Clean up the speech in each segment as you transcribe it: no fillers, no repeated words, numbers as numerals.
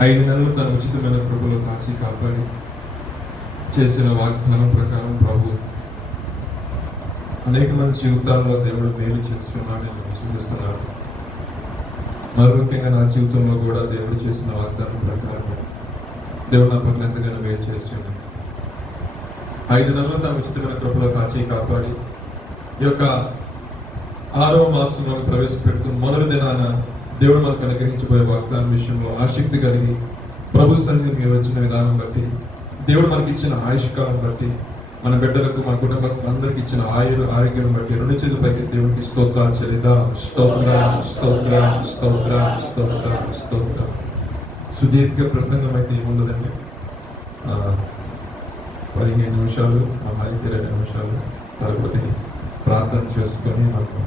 5 నెలలు తన ఉచితమైన కృపలో కాచి కాపాడి చేసిన వాగ్దానం ప్రకారం ప్రభు అనేక మంది జీవితాల్లో దేవుడు మేలు చేస్తున్నాడని నేను విశ్వసిస్తున్నాను. మరి ముఖ్యంగా నా జీవితంలో కూడా దేవుడు చేసిన వాగ్దానం ప్రకారం దేవుడు నా పట్ల ఎంతగానో మేలు చేస్తున్నాడు. 5 నెలలు తన ఉచితమైన కృపలో కాచి కాపాడి ఈ యొక్క 6వ మాసంలో ప్రవేశపెడుతూ మొదటి దినాన దేవుడు మనకు అనుగ్రహించబోయే వాగ్దానం విషయంలో ఆసక్తి కలిగి ప్రభు సన్నిధికి వచ్చిన విధానం బట్టి, దేవుడు మనకి ఇచ్చిన ఆయుష్కాలం బట్టి, మన బిడ్డలకు మన కుటుంబస్తులందరికీ ఇచ్చిన ఆరోగ్యం బట్టి 2 చేతుల పైకి దేవుడికి స్తోత్రాలు చెల్లిద్దాం. స్తోత్రం స్తోత్రం స్తోత్రం స్తోత్రం స్తోత్రం. సుదీర్ఘ ప్రసంగం అయితే ఏముండదండి. 15 నిమిషాలు, 20 నిమిషాలు తరగతి ప్రార్థన చేసుకొని మనకు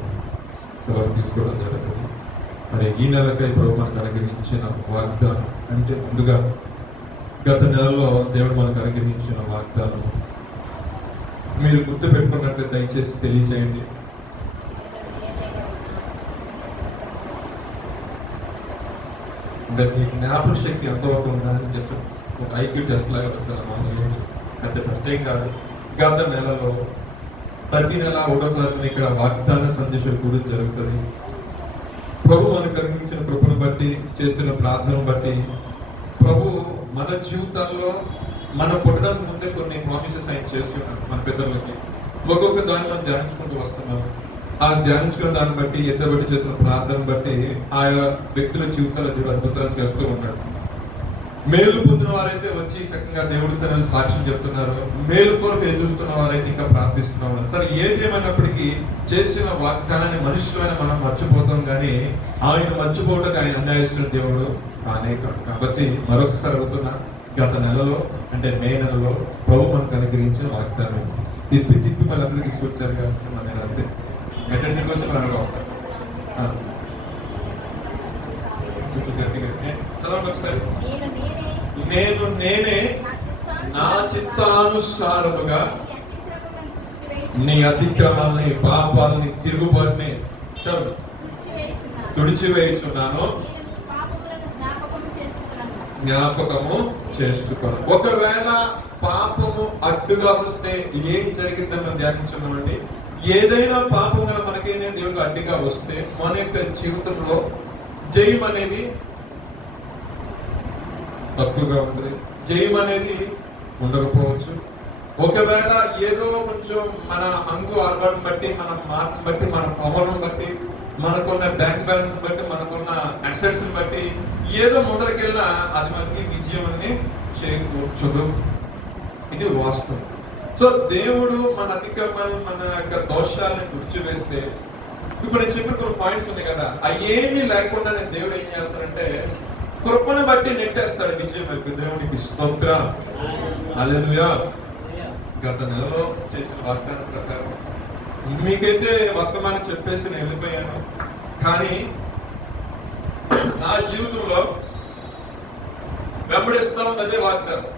సెలవు తీసుకోవడం జరుగుతుంది. మరి ఈ నెలకై ప్రభు మనకు అనుగ్రహించిన వాగ్దానం అంటే, ముందుగా గత నెలలో దేవుడు మనకు అనుగ్రహించిన వాగ్దానం మీరు గుర్తు పెట్టుకున్నట్లయితే దయచేసి తెలియజేయండి. అంటే మీ జ్ఞాపక శక్తి ఎంతవరకు ఉందని జస్ట్ ఒక ఐక్యూ టెస్ట్ లాగా మామూలు పెద్ద టెస్ట్ ఏం కాదు. గత నెలలో ప్రతి నెల 1వ తారీఖున ఇక్కడ వాగ్దాన సందేశం కూడా జరుగుతుంది. ప్రభు మనకు కలిగించిన కృపను బట్టి, చేసిన ప్రార్థన బట్టి ప్రభు మన జీవితాల్లో మన పుట్టడానికి ముందే కొన్ని ప్రామిసెస్ ఆయన చేస్తున్నాడు మన పెద్దలకి. ఒక్కొక్క దాన్ని మనం ధ్యానించుకుంటూ వస్తున్నాం. ఆ ధ్యానించుకున్న దాన్ని బట్టి, ఎద్దబట్టి చేసిన ప్రార్థన బట్టి ఆయా వ్యక్తుల జీవితాల్లో దేవుడు అద్భుతాలు చేస్తూ ఉన్నాడు. మేలు పొందిన వారైతే వచ్చి చక్కగా దేవుడి సన్నిధిలో సాక్ష్యం చెప్తున్నారు. మేలు కొరకు ఎదురుస్తున్న వారైతే ఇంకా ప్రార్థిస్తున్నారు. సరే, ఏదేమైనప్పటికీ చేసిన వాగ్దానాన్ని మనుషులైన మనం మర్చిపోతాం, కానీ ఆయన మర్చిపోవడానికి ఆయన అన్యాయిస్తున్న దేవుడు కానే కాదు. కాబట్టి మరొకసారి అవుతున్నా, గత నెలలో అంటే మే నెలలో ప్రభు మనకు అనుగ్రహించిన వాగ్దానం తిప్పి మళ్ళీ అప్పుడు తీసుకొచ్చారు కాబట్టి మన అంతే ఎక్కడికి వచ్చి మనకు వస్తారు. చదవండి ఒకసారి. నేనే నా చిత్తానుసారముగా నీ అతిక్రమాలని, పాపాలని, తిరుగుబాటుని తుడిచివేయుచున్నాను, జ్ఞాపకము చేసుకోను. ఒకవేళ పాపము అడ్డుగా వస్తే ఏం జరిగిందని మనం ధ్యానించున్నామండి. ఏదైనా పాపం కనుక మనకైనా దేవుడికి అడ్డుగా వస్తే మన యొక్క జీవితంలో జయం అనేది తక్కువగా ఉంది, జయం అనేది ఉండకపోవచ్చు. ఒకవేళ ఏదో కొంచెం మన అంగు ఆర్భాటం బట్టి, మన మార్పును బట్టి, మన పవర్ బట్టి, మనకున్న బ్యాంక్ బ్యాలెన్స్ బట్టి, మనకున్న అసెట్స్ బట్టి ఏదో ముందరకెళ్ళినా అది మనకి విజయం అని చేకూర్చదు. ఇది వాస్తవం. సో దేవుడు మన అతిక్రమాలను, మన యొక్క దోషాలను తుడిచివేస్తే, ఇప్పుడు నేను చెప్పిన కొన్ని పాయింట్స్ ఉన్నాయి కదా, అయ్యేమీ లేకుండా నేను దేవుడు ఏం చేస్తానంటే కృపను బట్టి నెట్టేస్తాడు విజయం వైపు. దేవునికి స్తోత్రం, హల్లెలూయా. గత నెలలో చేసిన వాగ్దానం ప్రకారం మీకైతే వర్తమానం చెప్పేసి నేను వెళ్ళిపోయాను, కానీ నా జీవితంలో వెంబడిస్తా ఉంది అదే వాగ్దానం.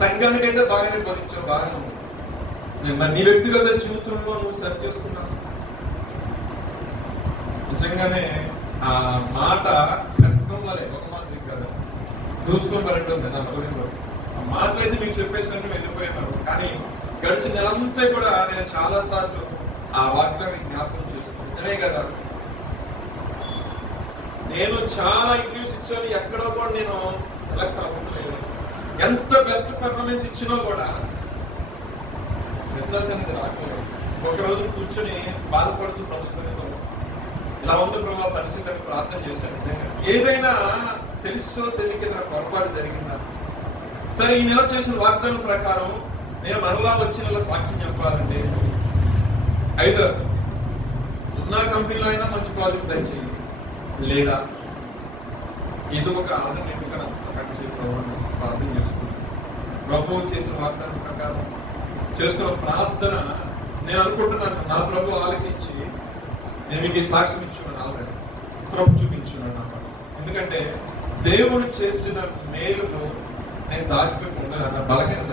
సంఘానికైతే బాగానే బోధించావు, బాగానే ఉంది. నేను నీ వ్యక్తిగత జీవితంలో నువ్వు సెర్చ్ చేసుకున్నావు. నిజంగానే ఆ మాట ఖడ్గం వలె, ఒక మాట కదా చూసుకొని పడటం నా బలహీన ఆ మాటలు అయితే మీకు చెప్పేసాను, వెళ్ళిపోయినారు. కానీ గడిచిన నెలంతా కూడా నేను చాలా సార్లు ఆ వాగ్దాన్ని జ్ఞాపకం చేసుకున్నాను. నిజమే కదా, నేను చాలా ఇంటర్వ్యూస్ ఇచ్చాను, ఎక్కడో కూడా నేను సెలెక్ట్ అవ్వట్లేదు. ఎంత బెస్ట్ పర్ఫార్మెన్స్ ఇచ్చినా కూడా రిజల్ట్ అనేది రాకూడదు. ఒకరోజు కూర్చొని బాధపడుతూ ప్రభుత్వం ఇలా ఉంది ప్రభావ పరిస్థితి ప్రార్థన చేశాను. ఏదైనా తెలుసో తెలియక పొరపాటు జరిగిందా? సరే, ఈ నెల చేసిన వాగ్దానం ప్రకారం నేను మరలా వచ్చి నెల సాక్ష్యం చెప్పాలంటే, అయితే ఉన్న కంపెనీలో అయినా మంచి ప్రాజెక్ట్ దయచేయండి, లేదా ఇది ఒక ఆనందం ప్రార్థన చేసుకున్నాను. ప్రభు చేసిన వాగ్దానం ప్రకారం చేసుకున్న ప్రార్థన నేను అనుకుంటున్నాను, నా ప్రభు ఆలకించి నేను మీకు సాక్ష్యం ఇచ్చున్నాను, ఆల్రెడీ ప్రభు చూపించున్నాను నా పట్ల. ఎందుకంటే దేవుడు చేసిన మేలును నేను దాచిపెట్టుకుంటాను. అన్న బలహీనత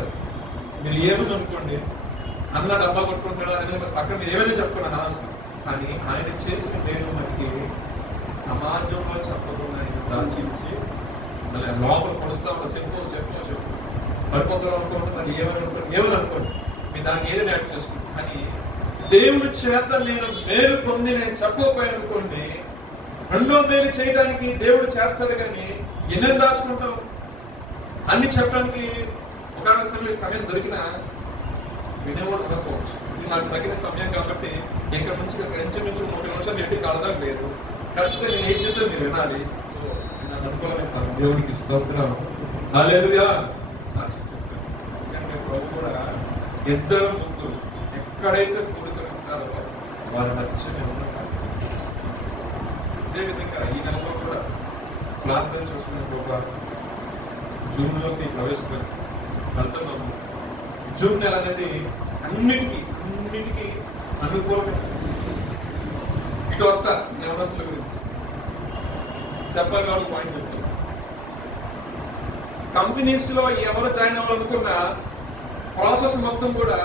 మీరు ఏమని అనుకోండి, అన్న డబ్బా కొట్టుకుంటాడు అనే పక్కన మీరు ఏమైనా చెప్పుకున్నాను అనవసరం. కానీ ఆయన చేసిన మేలు మనకి సమాజంలో చెప్పకుండా ఆయన దాచి లోపల పొడుస్తా ఉంటా, చెప్పు పడిపోతాం అనుకోండి, అది ఏమని అనుకోండి, మీ దాన్ని ఏదైనా యాడ్ చేసుకోండి. కానీ దేవుడి చేత నేను మేలు పొంది నేను చెప్పకపోయాను అనుకోండి, రెండో మేలు చేయడానికి దేవుడు చేస్తాడు. కానీ ఎన్నెన్ని దాచుకుంటాం? అన్ని చెప్పడానికి ఒకనొక సమయం దొరికినా వినేవాడు అనుకోవచ్చు. ఇది నాకు తగిన సమయం కాబట్టి ఇక్కడ నుంచి ఇంచుమించు 30 నిమిషాలు ఎట్టి కలదాం లేదు. ఖచ్చితంగా నేను ఏం చెప్తే మీరు వినాలి. సో నాకు అనుకూలమైన సమయం. దేవుడికి స్తోత్రం. హల్లెలూయా. సాక్షి చెప్తాను. ఎందుకంటే ప్రభు కూడా ఇద్దరు ముగ్గురు ఎక్కడైతే కూడుకొని ఉంటారో వారి మధ్యనే ఉన్నారు. అదేవిధంగా ఈ నెలలో కూడా ప్రార్థన చేసుకునే ఒక జూన్లోకి వెళ్తున్నాము. జూన్ నెల అనేది అన్నిటికీ అనుకూలమైన. ఇటు వస్తా వ్యవస్థల గురించి చెప్పాలి కాబట్టి పాయింట్ చెప్తాను. కంపెనీస్ లో ఎవరు జాయిన్ అవ్వాలనుకున్నా ప్రాసెస్ మొత్తం కూడా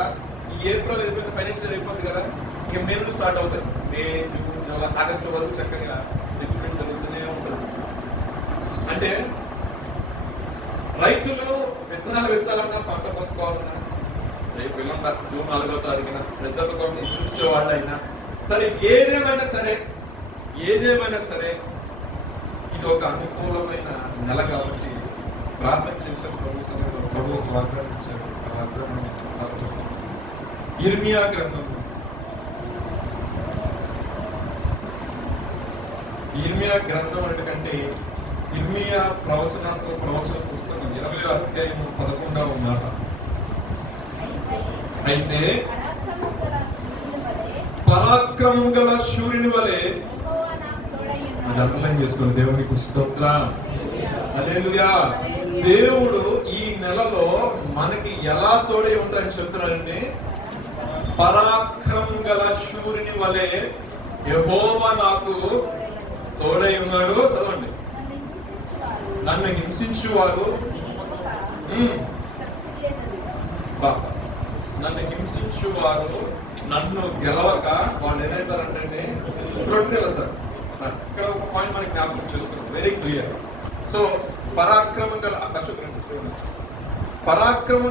ఈ ఏప్రిల్ అయిపోయింది, ఫైనాన్షియల్ అయిపోతుంది కదా, ఇక మే నుండి స్టార్ట్ అవుతాయి. మే, జూన్, జూలై, ఆగస్టు వరకు చక్కగా రిక్రూట్మెంట్ జరుగుతూనే ఉంటుంది. అంటే రైతులు విత్తనాలన్నా పంట పోసుకోవాలన్నా రేపు వెళ్ళండి జూన్ 4వ తారీఖున రిజల్ట్ కోసం ఇచ్చే వాళ్ళైనా సరే, ఏదేమైనా సరే ఇది ఒక అనుకూలమైన నెల కాబట్టి ప్రార్థన చేసే ప్రభు సమయంలో ప్రభు వాగ్దానం ఇచ్చారు. ఇర్మియా గ్రంథం, ఇర్మియా గ్రంథం ఎందుకంటే ఇర్మియా ప్రవచన పుస్తకం 20వ అధ్యాయం 11వ మాట. అయితే పరాక్రమం గల శూరుని వలె అర్థం చేసుకోండి. దేవునికి స్తోత్రం. హల్లెలూయా. దేవుడు ఈ నెలలో మనకి ఎలా తోడై ఉంటాయని చెప్తున్నారంటే, పరాక్రమం గల శూరుని వలె యెహోవా నాకు తోడై ఉన్నాడు. చదవండి. నన్ను హింసించువారు నన్ను గెలవక వాళ్ళు ఏమైతారంటే రొట్టెలుతారు. అక్కడ ఒక పాయింట్ మనకి జ్ఞాపకం చేసుకున్నాం, వెరీ క్లియర్. సో పరాక్రమం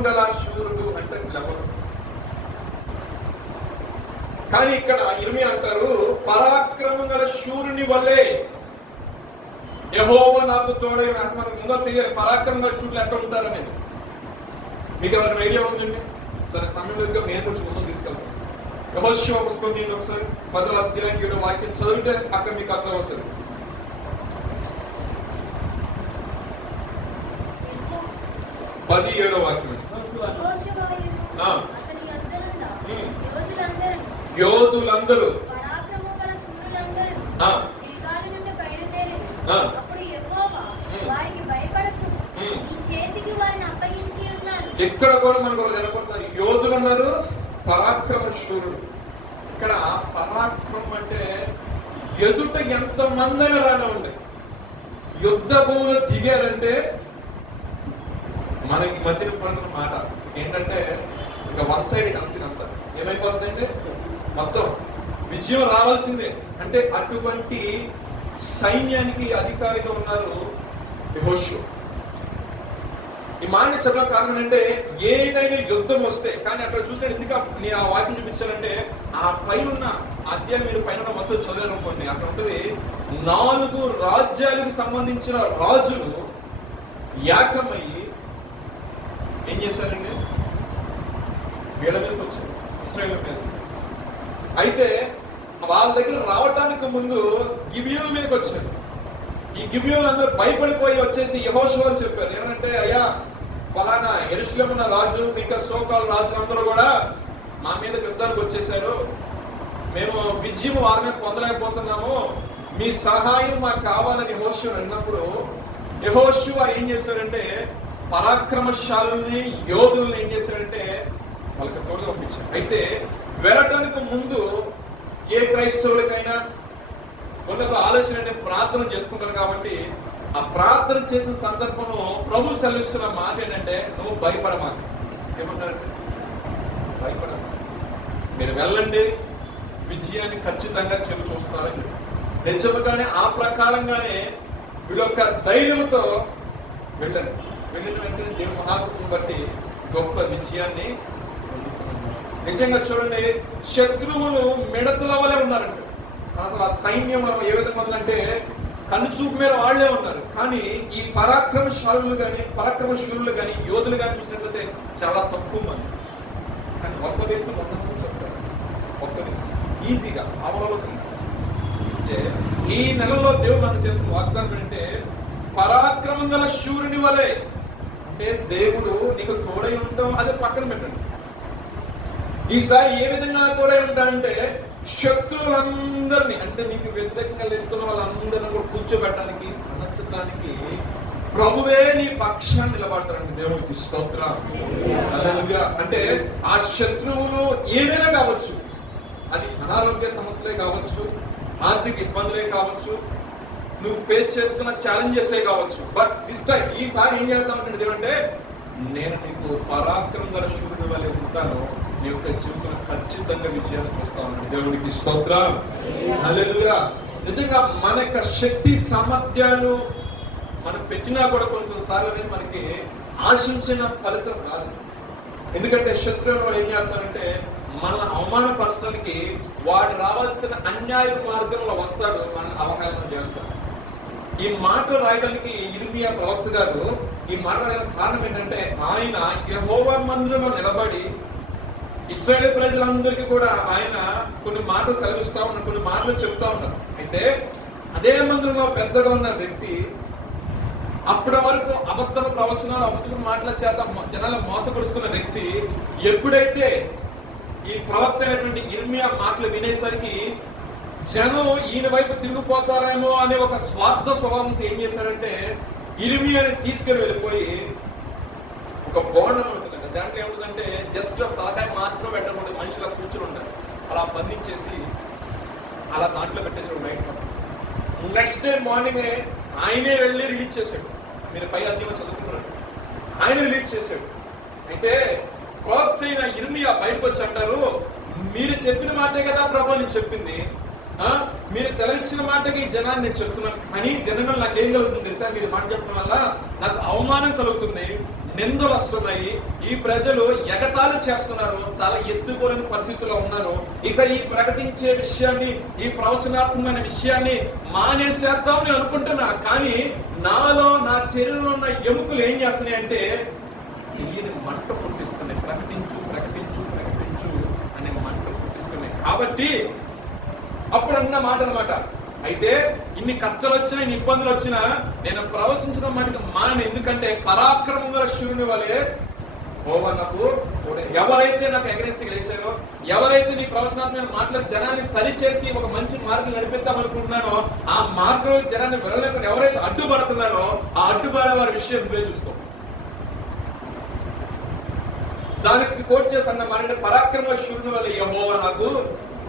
గల శూరుడు అంటే అసలు ఎవరు? కానీ ఇక్కడ ఇర్మియా అంటారు, పరాక్రమం గల శూరుని వల్లే యెహోవా నాకు తోడై ఉన్నాడు. ముందు తెలియాలి పరాక్రమం గల శూరులు ఎక్కడ ఉంటారనేది. మీకు ఎవరైనా ఐడియా ఉందండి? సరే, సమయం లేదుగా నేను కొంచెం ముందుకు తీసుకెళ్తాను. యెహోషువ పుస్తకం నేను ఒకసారి 10వ అధ్యాయం 7వ వాక్యం చదివితే అక్కడ మీకు అర్థమవుతుంది. 17వ వాక్యం. యోధులందరూ ఎక్కడ కూడా మనకు కనపడుతున్నారు యోధులు అన్నారు, పరాక్రమ శూరుడు. ఇక్కడ పరాక్రమం అంటే ఎదుట ఎంత మందైనా రానివ్వండి, యుద్ధ భూములు దిగారంటే మనకి మధ్యన పడుతున్న మాట ఏంటంటే ఇక వన్ సైడ్ అంతా ఏమైపోతుందంటే మొత్తం విజయం రావాల్సిందే. అంటే అటువంటి సైన్యానికి అధికారిగా ఉన్నారు యెహోషువ. ఈ మాట చెప్పడం కారణం అంటే ఏదైనా యుద్ధం వస్తే, కానీ అక్కడ చూస్తే ఎందుకు నేను ఆ వాక్యం చూపించానంటే, ఆ పైన అధ్యాయం మీరు పైన మసలు చదివారు అనుకోండి, అక్కడ ఉంటుంది 4 రాజ్యాలకు సంబంధించిన రాజులు ఏకమయ్యి ఏం చేశారండి? వీళ్ళ మీదకి వచ్చారు, ఇశ్రాయేలు మీద. అయితే వాళ్ళ దగ్గర రావటానికి ముందు గిబియోను మీదకి వచ్చారు. ఈ గిబియోను అందరూ భయపడిపోయి వచ్చేసి యెహోషువకు చెప్పారు, ఏమంటే అయ్యా ఫలానా యెరూషలేము ఉన్న రాజు ఇంకా సోకాల్ రాజులందరూ కూడా మా మీద యుద్ధానికి వచ్చేసారు, మేము విజయం వారి మీద పొందలేకపోతున్నాము, మీ సహాయం మాకు కావాలని యెహోషువ అన్నప్పుడు యెహోషువ ఏం చేశారంటే పరాక్రమశాలుల్ని యోధుల్ని ఏం చేశారంటే వాళ్ళకి తోడుగా పంపించారు. అయితే వెళ్ళటానికి ముందు ఏ క్రైస్తవులకైనా వాళ్ళకు ఆలోచన అంటే ప్రార్థన చేసుకుంటారు కాబట్టి ఆ ప్రార్థన చేసిన సందర్భంలో ప్రభు సెలవిస్తున్న మాట ఏంటంటే, నువ్వు భయపడమాకు. ఏమంటారంటే భయపడ, మీరు వెళ్ళండి, విజయాన్ని ఖచ్చితంగా చెవి చూస్తారని నిజముగానే ఆ ప్రకారంగానే వీళ్ళొక్క ధైర్యంతో వెళ్ళాను. వెళ్ళిన వెంటనే దేవుని మహాత్ముని బట్టి గొప్ప విజయాన్ని నిజంగా చూడండి, శత్రువులు మిడతల వలె ఉన్నారంట. అసలు ఆ సైన్యం ఏ విధంగా ఉందంటే కన్ను చూపు మీద వాళ్లే ఉన్నారు. కానీ ఈ పరాక్రమశాలులు కానీ పరాక్రమశూరులు కానీ యోధులు కానీ చూసినట్లయితే చాలా తక్కువ మంది. కానీ ఒక్క వ్యక్తి 100 మంది చెప్తారు. ఒక్క వ్యక్తి ఈజీగా అవలోకంగా. అంటే ఈ నెలలో దేవుడు నాకు చేస్తున్న వాగ్దానం అంటే పరాక్రమం గల శూరుని వలె. అంటే దేవుడు నీకు తోడై ఉండడం అది పక్కన పెట్టండి. ఈసారి ఏ విధంగా తోడై ఉంటాడంటే శత్రువులందరినీ, అంటే నీకు వ్యతిరేకంగా లేస్తున్న వాళ్ళందరినీ కూడా కూర్చోబెట్టడానికి అనర్చడానికి ప్రభువే నీ పక్షాన్ని నిలబడతారండి. దేవుడికి స్తోత్రం. హల్లెలూయా. అంటే ఆ శత్రువులు ఏదైనా కావచ్చు, అది అనారోగ్య సమస్యలే కావచ్చు, ఆర్థిక ఇబ్బందులే కావచ్చు, నువ్వు ఫేస్ చేస్తున్న ఛాలెంజెస్ కావచ్చు. బట్ దిస్ టైం ఈసారి ఏం చేద్దామంటే దేవుడు అంటే నేను నీకు పరాక్రమం గల శూరుని వలె ఉంటాను, నీ యొక్క జీవితంలో ఖచ్చితంగా విజయాన్ని చూస్తా ఉన్నాను. దేవుడికి స్తోత్రం. హల్లెలూయా. నిజంగా మన యొక్క శక్తి సామర్థ్యాలు మనం పెట్టినా కూడా కొన్నిసార్లు అనేది మనకి ఆశించిన ఫలితం కాదు. ఎందుకంటే శత్రువులు వాడు ఏం చేస్తారంటే మనల్ని అవమానపరచడానికి వాడు రావాల్సిన అన్యాయ మార్గంలో వస్తాడు, మనల్ని అవహేళన చేస్తాడు. ఈ మాటలు రాయడానికి ఇర్మియా ప్రవక్త గారు ఈ మాట రాయడానికి కారణం ఏంటంటే ఆయన యెహోవా మందిరంలో నిలబడి ఇశ్రాయేలు ప్రజలందరికీ కూడా ఆయన కొన్ని మాటలు సెలవిస్తా ఉన్నారు, కొన్ని మాటలు చెప్తా ఉన్నారు. అయితే అదే మందిరంలో పెద్దగా ఉన్న వ్యక్తి అప్పటి వరకు అబద్ధ ప్రవచనాలు అబద్ధ మాటల చేత జనాలు మోసపరుస్తున్న వ్యక్తి ఎప్పుడైతే ఈ ప్రవక్త అయినటువంటి ఇర్మియా మాటలు వినేసరికి జనం ఈయన వైపు తిరిగిపోతారేమో అనే ఒక స్వార్థ స్వభావంతో ఏం చేశారంటే ఇర్మియాని తీసుకెళ్ళి వెళ్ళిపోయి ఒక బోండం ఉంటుందండి. దాంట్లో ఏముంటుందంటే జస్ట్ తలకాయ మాత్రం పెట్టకుండా మనుషులు కూర్చుని ఉంటారు, అలా బంధించేసి అలా దాంట్లో పెట్టేసాడు నైట్. నెక్స్ట్ డే మార్నింగ్ ఆయనే వెళ్ళి రిలీజ్ చేశాడు. మీరు పై అధ్యయనం చదువుకున్నాడు, ఆయన రిలీజ్ చేశాడు. అయితే ప్రవక్త అయిన ఇర్మియా బయటకు వచ్చి అంటారు, మీరు చెప్పిన మాటే కదా ప్రభు నేను చెప్పింది, మీరు సెలవిచ్చిన మాటకి ఈ జనాన్ని నేను చెప్తున్నాను, కానీ దినంగా నాకేం కలుగుతుంది తెలుసా, మీరు మాట చెప్పడం వల్ల నాకు అవమానం కలుగుతుంది, నిందలు వస్తున్నాయి, ఈ ప్రజలు ఎగతాళి చేస్తున్నారు, తల ఎత్తుకోలేని పరిస్థితుల్లో ఉన్నారు. ఇక ఈ ప్రకటించే విషయాన్ని, ఈ ప్రవచనాత్మకమైన విషయాన్ని మానేసేద్దాం నేను అనుకుంటున్నా, కానీ నాలో నా శరీరంలో ఉన్న ఎముకలు ఏం చేస్తున్నాయి అంటే ఈయన మంట పుట్టిస్తున్నాయి. ప్రకటించు ప్రకటించు ప్రకటించు అనే మంట పుట్టిస్తున్నాయి. కాబట్టి అప్పుడు అన్న మాట అనమాట. అయితే ఇన్ని కష్టాలు వచ్చినా, ఇన్ని ఇబ్బందులు వచ్చినా నేను ప్రవచించడం మాటకి మానే. ఎందుకంటే పరాక్రమంగా శూరుని వలె నాకు ఎవరైతే నాకు అగెనిస్ట్ గా వేసారో, ఎవరైతే నీ ప్రవచనాత్మక మాటలు జనాన్ని సరిచేసి ఒక మంచి మార్గం నడిపిద్దాం అనుకుంటున్నానో ఆ మార్గంలో జనాన్ని వెళ్ళలేకుండా ఎవరైతే అడ్డుపడుతున్నారో ఆ అడ్డుపడే వారి విషయం నువ్వే చూసుకో. దానికి కోట్ చేసి అన్న మాట పరాక్రమ శూరుని వల్ల యెహోవా నాకు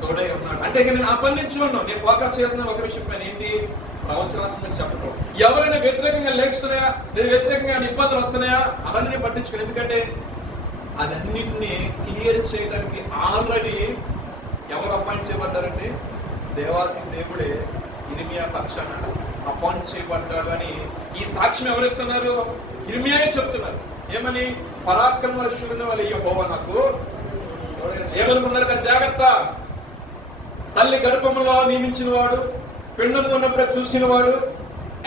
తోడై ఉన్నాడు. అంటే నేను ఆ పని నుంచి ఉన్నాను. నేను ఫోకస్ చేసిన ఒక విషయం పైన ఏంటి, ప్రవచనాత్మక చెప్పడం. ఎవరైనా వ్యతిరేకంగా లేస్తున్నాయా, నేను వ్యతిరేకంగా ఇబ్బందులు వస్తున్నాయా, అవన్నీ పట్టించుకోను. ఎందుకంటే అదన్నింటినీ క్లియర్ చేయడానికి ఆల్రెడీ ఎవరు అపాయింట్ చేయబడ్డారండి, దేవాది దేవుడే ఇర్మియా పక్షాన అపాయింట్ చేయబడ్డాడు అని ఈ సాక్ష్యం ఎవరిస్తున్నారు, ఇర్మియాయే చెప్తున్నారు. ఏమని, పరాక్రమ శూరుని వల్ల యెహోవా నాకు ఏమనుకున్నారు కదా, జాగ్రత్త, తల్లి గర్భంలో నియమించిన వాడు, పిండం ఉన్నప్పుడే చూసిన వాడు,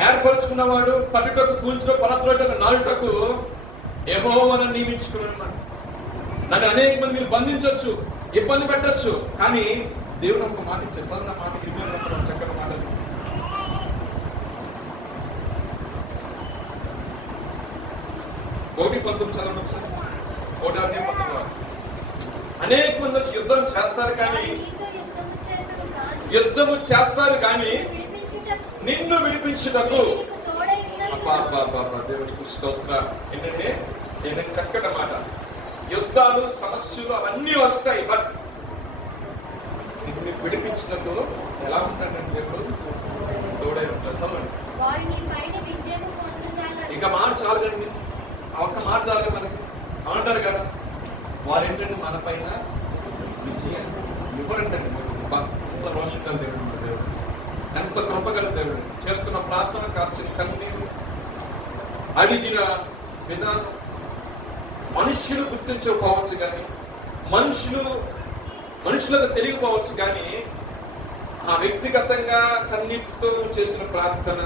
ఏర్పరచుకున్నవాడు, కట్టుటకు కూల్చిన పరత్రోటకు నాలుటకు యెహోవాను నియమించుకున్నాడు. నన్ను అనేక మంది మీరు బంధించవచ్చు, ఇబ్బంది పెట్టచ్చు, కానీ దేవుడు ఒక మాట ఇచ్చారు. సదన మాట చక్కటి మాట. 1:19 చదవండి ఒకసారి. 1:19. అనేక మంది వచ్చి యుద్ధం చేస్తారు, కానీ యుద్ధము చేస్తారు కానీ నిన్ను విడిపించుటకు దేవుడికి స్తోత్రం. ఏంటంటే నేను చక్కటి మాట, యుద్ధాలు సమస్యలు అవన్నీ వస్తాయి, బట్ నిన్ను విడిపించినట్టు ఎలా ఉంటాడంటే దేవుడు తోడై ఉంటాడు. చదవండి. ఇక మాట చాలు కండి, ఒక్క మాట చాలు మనకి అంటారు కదా, వారేంటంటే మన పైన విజయం ఇవ్వరంటండి. ఎంత రోషగల దేవుడు, దేవుడు ఎంత కృపగల దేవుడు, చేస్తున్న ప్రార్థన కార్చిన కన్నీరు అడిగిన విధానం మనుష్యులు గుర్తించకపోవచ్చు, కానీ మనుషులకు తెలియకపోవచ్చు, కానీ ఆ వ్యక్తిగతంగా కన్నీటితో చేసిన ప్రార్థన,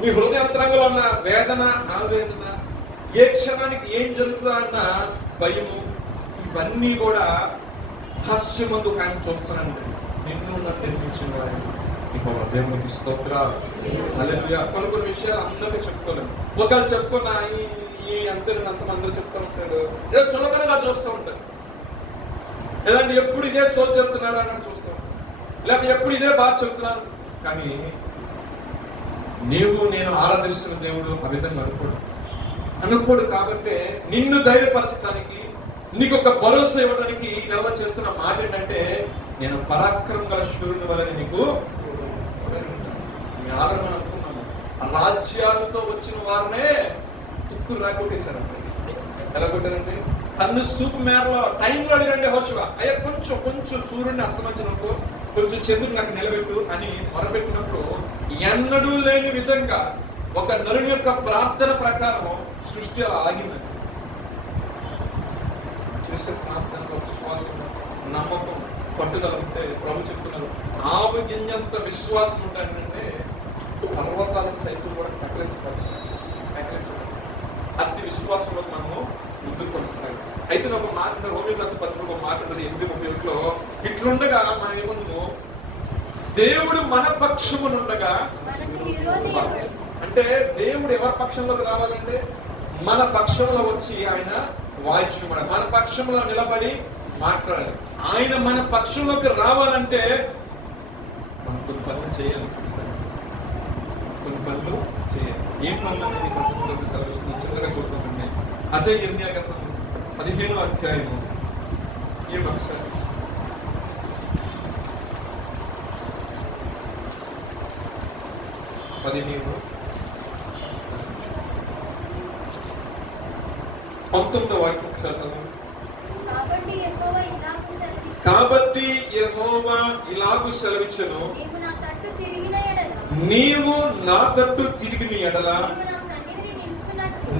మీ హృదయాంతరంగంలో ఉన్న వేదన, ఆవేదన, ఏ క్షణానికి ఏం జరుగుతుందో అన్న భయము, ఇవన్నీ కూడా హాస్యమందు ఆయన చూస్తున్నాను. నిన్ను నన్ను నిర్మించిన వాడు దేవునికి స్తోత్రాలు. హల్లెలూయా. కొన్ని విషయాలు అందరికీ చెప్పుకోలేము. ఒకళ్ళు చెప్పుకున్నా ఈ అంతమంది చెప్తూ ఉంటారు, ఏదో చులకనగా చూస్తూ ఉంటారు, లేదంటే ఎప్పుడు ఇదే సోల్ చెప్తున్నారా అని చూస్తూ ఉంటారు, లేకపోతే ఎప్పుడు ఇదే బాధ చెప్తున్నాను. కానీ నేను ఆరాధిస్తున్న దేవుడు ఆ విధంగా అనుకోడు. కాబట్టి నిన్ను ధైర్యపరచడానికి, నీకు ఒక భరోసా ఇవ్వడానికి నెల చేస్తున్న మాట ఏంటంటే, నేను పరాక్రమం గల శూరుని వలని నీకు ఆదరణ అనుకున్నాను. ఆ రాజ్యాలతో వచ్చిన వారినే తుక్కులు రాకొట్టేశారండి. ఎలా కొట్టారండి? కన్ను సూపు మేరలో టైంలో అడిగండి హోషువ, అయ్యా కొంచెం సూర్యుడిని అస్తమించినప్పుడు కొంచెం చంద్రుడు నాకు నిలబెట్టు అని మొరబెట్టినప్పుడు ఎన్నడూ లేని విధంగా ఒక నరుని యొక్క ప్రార్థన ప్రకారం సృష్టి ఆగిందండి. చేసే ప్రార్థనలో విశ్వాసం, నమ్మకం, పట్టుదల ఉంటే ప్రభు చెప్తున్నారు, ఆవు గింజంత విశ్వాసం ఉంటాయంటే పర్వతాలు సైతం కూడా కకలించబడతాయి. అతి విశ్వాసంలో మనము ముందుకు కొనసాగాలి. అయితే ఒక మాట రోమి రాసిన పత్రికలో ఒక మాట 8:31 ఇట్లుండగా మనం ఏమన్నాము, దేవుడు మన పక్షమునుండగా, అంటే దేవుడు ఎవరి పక్షంలోకి రావాలంటే మన పక్షంలో వచ్చి ఆయన వాయిద్యం, మన పక్షంలో నిలబడి మాట్లాడాలి. ఆయన మన పక్షంలోకి రావాలంటే మనం కొన్ని పనులు చేయాలి. కొన్ని పనులు చేయాలి. ఏం పనులు అనేది ప్రస్తుతం సెలవు చిన్నగా చూద్దామండి. అదే ఇర్మియా గ్రంథం 15వ అధ్యాయము ఒకసారి 15-19 వాక్యం ఒకసారి చదవండి. కాబట్టి యెహోవా ఇలాగు సెలవిచ్చెను, నీవు నా తట్టు తిరిగిన ఎడల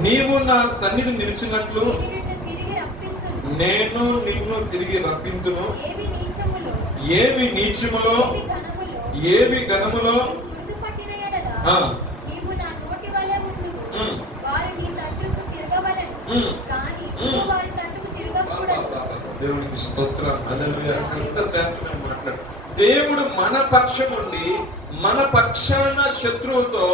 నీవు నా సన్నిధి నిలిచినట్లు నేను నిన్ను తిరిగి రప్పింతును. ఏవి నీచములో ఏవి ఘనములో దేవునికి స్తోత్రం. హల్లెలూయా. ఎంత శ్రేష్టమైన మాట్లాడు. దేవుడు మన పక్షం ఉండి మన పక్షాన శత్రువుతో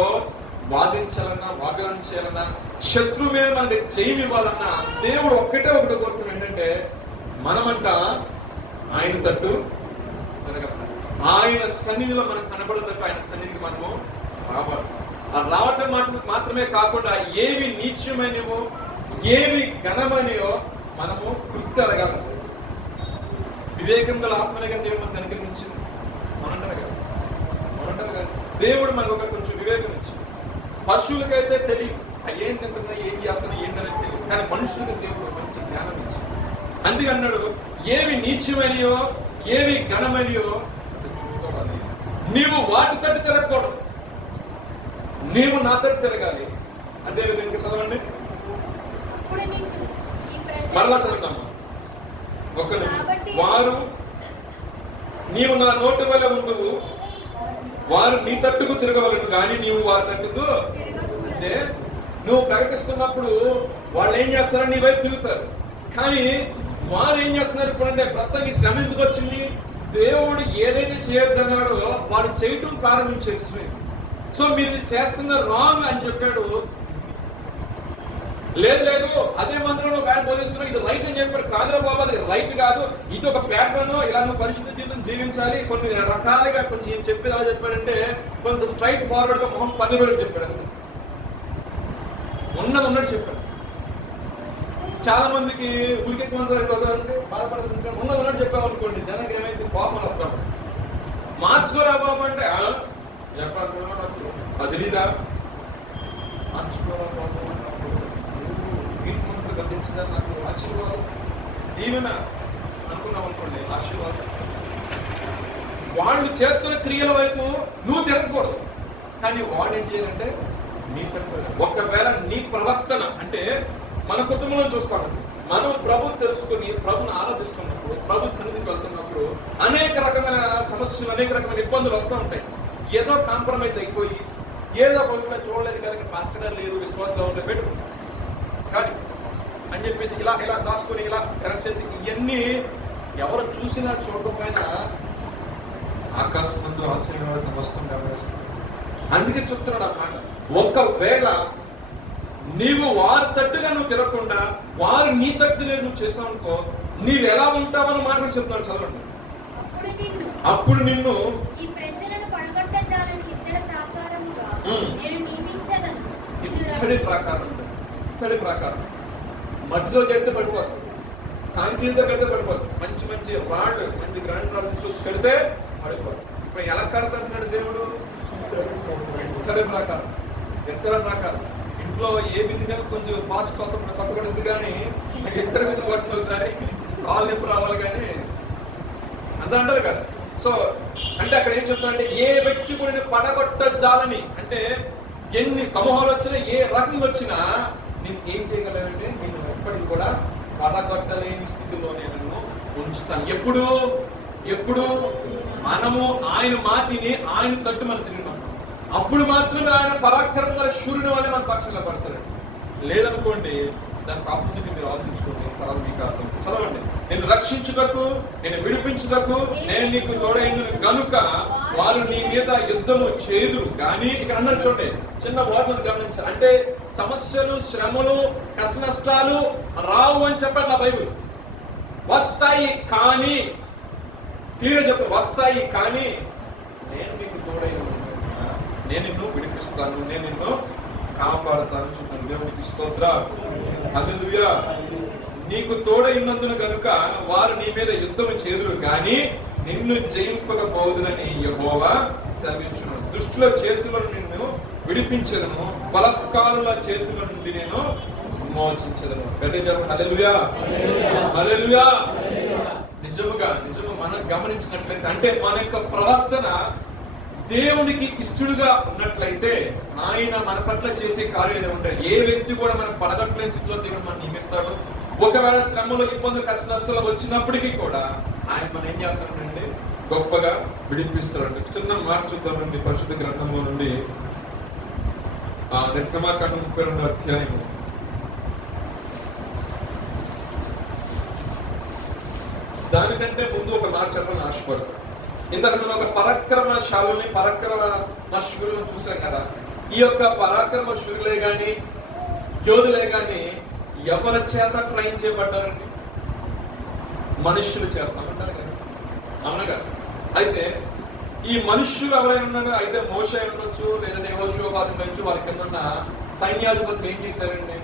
వాదించాలన్నా, వాగ్దానం చేయాలన్నా, శత్రువు మీద మనకి జయమివ్వాలన్నా దేవుడు ఒకటి కోరుకుని ఏంటంటే మనమంట ఆయన తట్టు ఆయన సన్నిధిలో మనకు కనబడేటట్టు ఆయన సన్నిధికి మనము రావాలి. ఆ రావటం మాత్రమే కాకుండా ఏవి నీచమైనవో ఏవి ఘనమైనవో మనము గుర్తు అడగాలి. వివేకం గల ఆత్మనిగా దేవుడు మనకు అనుగ్రహించింది. మనంటారు కదా దేవుడు మనకు ఒక కొంచెం వివేకం ఇచ్చింది. పశువులకైతే తెలియదు ఏం తింటున్నా, ఏం చేస్తున్నా, ఏంటనేది తెలియదు. కానీ మనుషులకు దేవుడు మంచి జ్ఞానం ఇచ్చింది. అందుకే అన్నాడు, ఏవి నీచమైనయో ఏవి ఘనమైనయో నీవు వాటి తట్టు తిరగకూడదు, నీవు నా తట్టు తిరగాలి. అదే విధంగా చదవండి, మరలా చదవండి. ఒక్క నిమిషం. వారు నీవు నా నోటి వల్ల ముందువు, వారు నీ తట్టుకు తిరగవలను కానీ నీవు వారి తట్టుకు. అంటే నువ్వు ప్రకటిస్తున్నప్పుడు వాళ్ళు ఏం చేస్తారని నీ వైపు తిరుగుతారు, కానీ వారు ఏం చేస్తున్నారు ఇప్పుడు అంటే ప్రస్తుతానికి శ్రమ ఎందుకు వచ్చింది? దేవుడు ఏదైతే చేయొద్దన్నాడో వాడు చేయటం ప్రారంభించేసి, సో మీరు చేస్తున్న రాంగ్ అని చెప్పాడు. లేదు అదే మంత్రంలో వ్యాన్ బోధిస్తున్నావు, ఇది రైట్ అని చెప్పాడు. కాదురా బాబా, అది రైట్ కాదు, ఇది ఒక ప్యాటర్న్, ఇలా నువ్వు పరిశుద్ధ జీవితం జీవించాలి. కొన్ని రకాలుగా కొంచెం చెప్పి ఎలా చెప్పాడంటే కొంచెం స్ట్రైట్ ఫార్వర్డ్ గా మొహం 10 రోజులు చెప్పాడు. ఉన్నట్టు చెప్పాడు. చాలా మందికి బాధపడుతుంటే ఉన్నట్టు చెప్పామనుకోండి, జనానికి ఏమైతే కోపం వస్తాం. మార్చుకోరా బాబు అంటే అది తెలీదా, మార్చుకోరా బాబు గతించదా, నాకు ఆశీర్వాదం ఏమైనా అనుకున్నాం అనుకోండి, ఆశీర్వాదం. వాళ్ళు చేస్తున్న క్రియల వైపు నువ్వు తిరగకూడదు, కానీ వాడు ఏం చేయాలంటే నీ తట్టు. ఒకవేళ నీ అంటే మన కుటుంబంలో చూస్తామండి, మనం ప్రభు తెలుసుకుని ప్రభుని ఆరాధిస్తున్నప్పుడు, ప్రభు సన్నిధికి వెళ్తున్నప్పుడు అనేక రకమైన సమస్యలు, అనేక రకమైన ఇబ్బందులు వస్తూ ఉంటాయి. ఏదో కాంప్రమైజ్ అయిపోయి ఏదో కొంచెం చూడలేదు కనుక పాస్టర్ గారు లేదు, విశ్వాసంలో ఉంటే పెట్టుకుంటాం కానీ అని చెప్పేసి ఇలా ఇలా దాచుకొని ఇలా ఎరచేసి ఇవన్నీ ఎవరు చూసినా చూడకపోయినా ఆకాశమందు ఆశీర్వాద సమస్తం గమనిస్తుంది. అందుకే చెప్తున్నాడు అన్నమాట. ఒకవేళ నీవు వారి తట్టుగా నువ్వు తిరగకుండా వారు నీ తట్టు నువ్వు చేసావు అనుకో, నీవు ఎలా ఉంటావని మాటలు చెప్తున్నాడు. చదవండి. అప్పుడు నిన్ను ఈ ప్రజలను పడగొట్టజాలని ఇత్తడి ప్రాకారముగా నేను నియమించదను. ఇత్తడి ప్రాకారం మట్టితో చేస్తే పడిపోదు, కాంక్రీట్తో కడితే పడిపోదు. మంచి మంచి రాళ్ళు, మంచి గ్రాండ్ రాళ్ళు తీసుకొచ్చి కడితే పడిపోదు. ఇప్పుడు ఎలా కడతాడు దేవుడు? ఇత్తడి ప్రాకారం, ఇత్తడి ప్రాకారం. ఇంట్లో ఏ విధిగా కొంచెం మాస్క్ సొత్తపడింది కానీ ఇత్తడి మీద పట్టిన ఒకసారి కాళ్ళు నొప్పి రావాలి కానీ అంత అంటారు కదా. సో అంటే అక్కడ ఏం చెప్తానంటే, ఏ వ్యక్తి కూడా పడగొట్టజాలని, అంటే ఎన్ని సమూహాలు వచ్చినా ఏ రకంగా వచ్చినా నేను ఏం చేయగలనంటే నేను ఎప్పటికి కూడా పడగొట్టలేని స్థితిలో నేను ఉంచుతాను. ఎప్పుడు మనము ఆయన మాటిని ఆయన తట్టు మనం తిరిగినాం, అప్పుడు మాత్రమే ఆయన పరాక్రమ శూరుని వల్ల మన పక్షంలో పడతాడు. లేదనుకోండి దానికి ఆపోజిట్ మీరు ఆలోచించుకోండి. తర్వాత మీకు అర్థం. చదవండి. నేను రక్షించుటకు, నేను విడిపించుటకు నేను నీకు తోడైందును గనుక వారు నీ మీద యుద్ధము చేయదు. కానీ ఇక్కడ అన్నారు చూడండి, చిన్న వర్డ్ గమనించారు. అంటే సమస్యలు, శ్రమలు, కష్ట నష్టాలు రావు అని చెప్పారు నా బైబిల్. వస్తాయి కానీ, క్లియర్ చెప్పు, వస్తాయి కానీ నేను నీకు తోడైన, నేను నిన్ను విడిపిస్తాను, నేను నిన్ను కాపాడుతాను. చూడండి. దేవునికి స్తోత్రం. హల్లెలూయా. నీకు తోడైనందున గనుక వారు నీ మీద యుద్ధము చేదురు కానీ నిన్ను జయింపకపోదునని యెహోవా సెలవిచ్చును. దుష్టుల చేతుల నిన్ను విడిపించదను, బలత్కారుల చేతుల నుండి నేను విమోచించదను. హల్లెలూయా, హల్లెలూయా. నిజముగా మనం గమనించినట్లయితే, అంటే మన యొక్క ప్రవర్తన దేవునికి ఇష్టడుగా ఉన్నట్లయితే ఆయన మన పట్ల చేసే కార్యాలు ఉంటాయి. ఏ వ్యక్తి కూడా మనకు పడగట్లేని స్థితిలో దేవుడు మనం నియమిస్తాడు. ఒకవేళ శ్రమలో, ఇబ్బంది, కష్ట నష్టాలు వచ్చినప్పటికీ కూడా ఆయన మనం ఏం చేస్తాడంటే గొప్పగా విడిపిస్తాడు. చిన్న మాట చూద్దామండి పరిశుద్ధ గ్రంథంలో నుండి. నిర్గమాకాండం 32వ అధ్యాయం. దానికంటే ముందు ఒక మాట చెప్పాలని ఆశపడతాను. ఇంతకు మనం ఒక పరాక్రమశాలుని, పరాక్రమశూరులను చూసాం కదా. ఈ యొక్క పరాక్రమ శూరులే గాని, యోధులే గాని ఎవరి చేత ట్రైన్ చేయబడ్డారండి? మనుష్యుల చేత అంటారు కదా, అవునగా. అయితే ఈ మనుష్యులు ఎవరైనా ఉన్నారు, అయితే మోషే ఉండొచ్చు, లేదంటే యెహోషువ ఉండొచ్చు. వాళ్ళ కింద ఉన్న సైన్యాధిపతులు ఏం చేశారండి?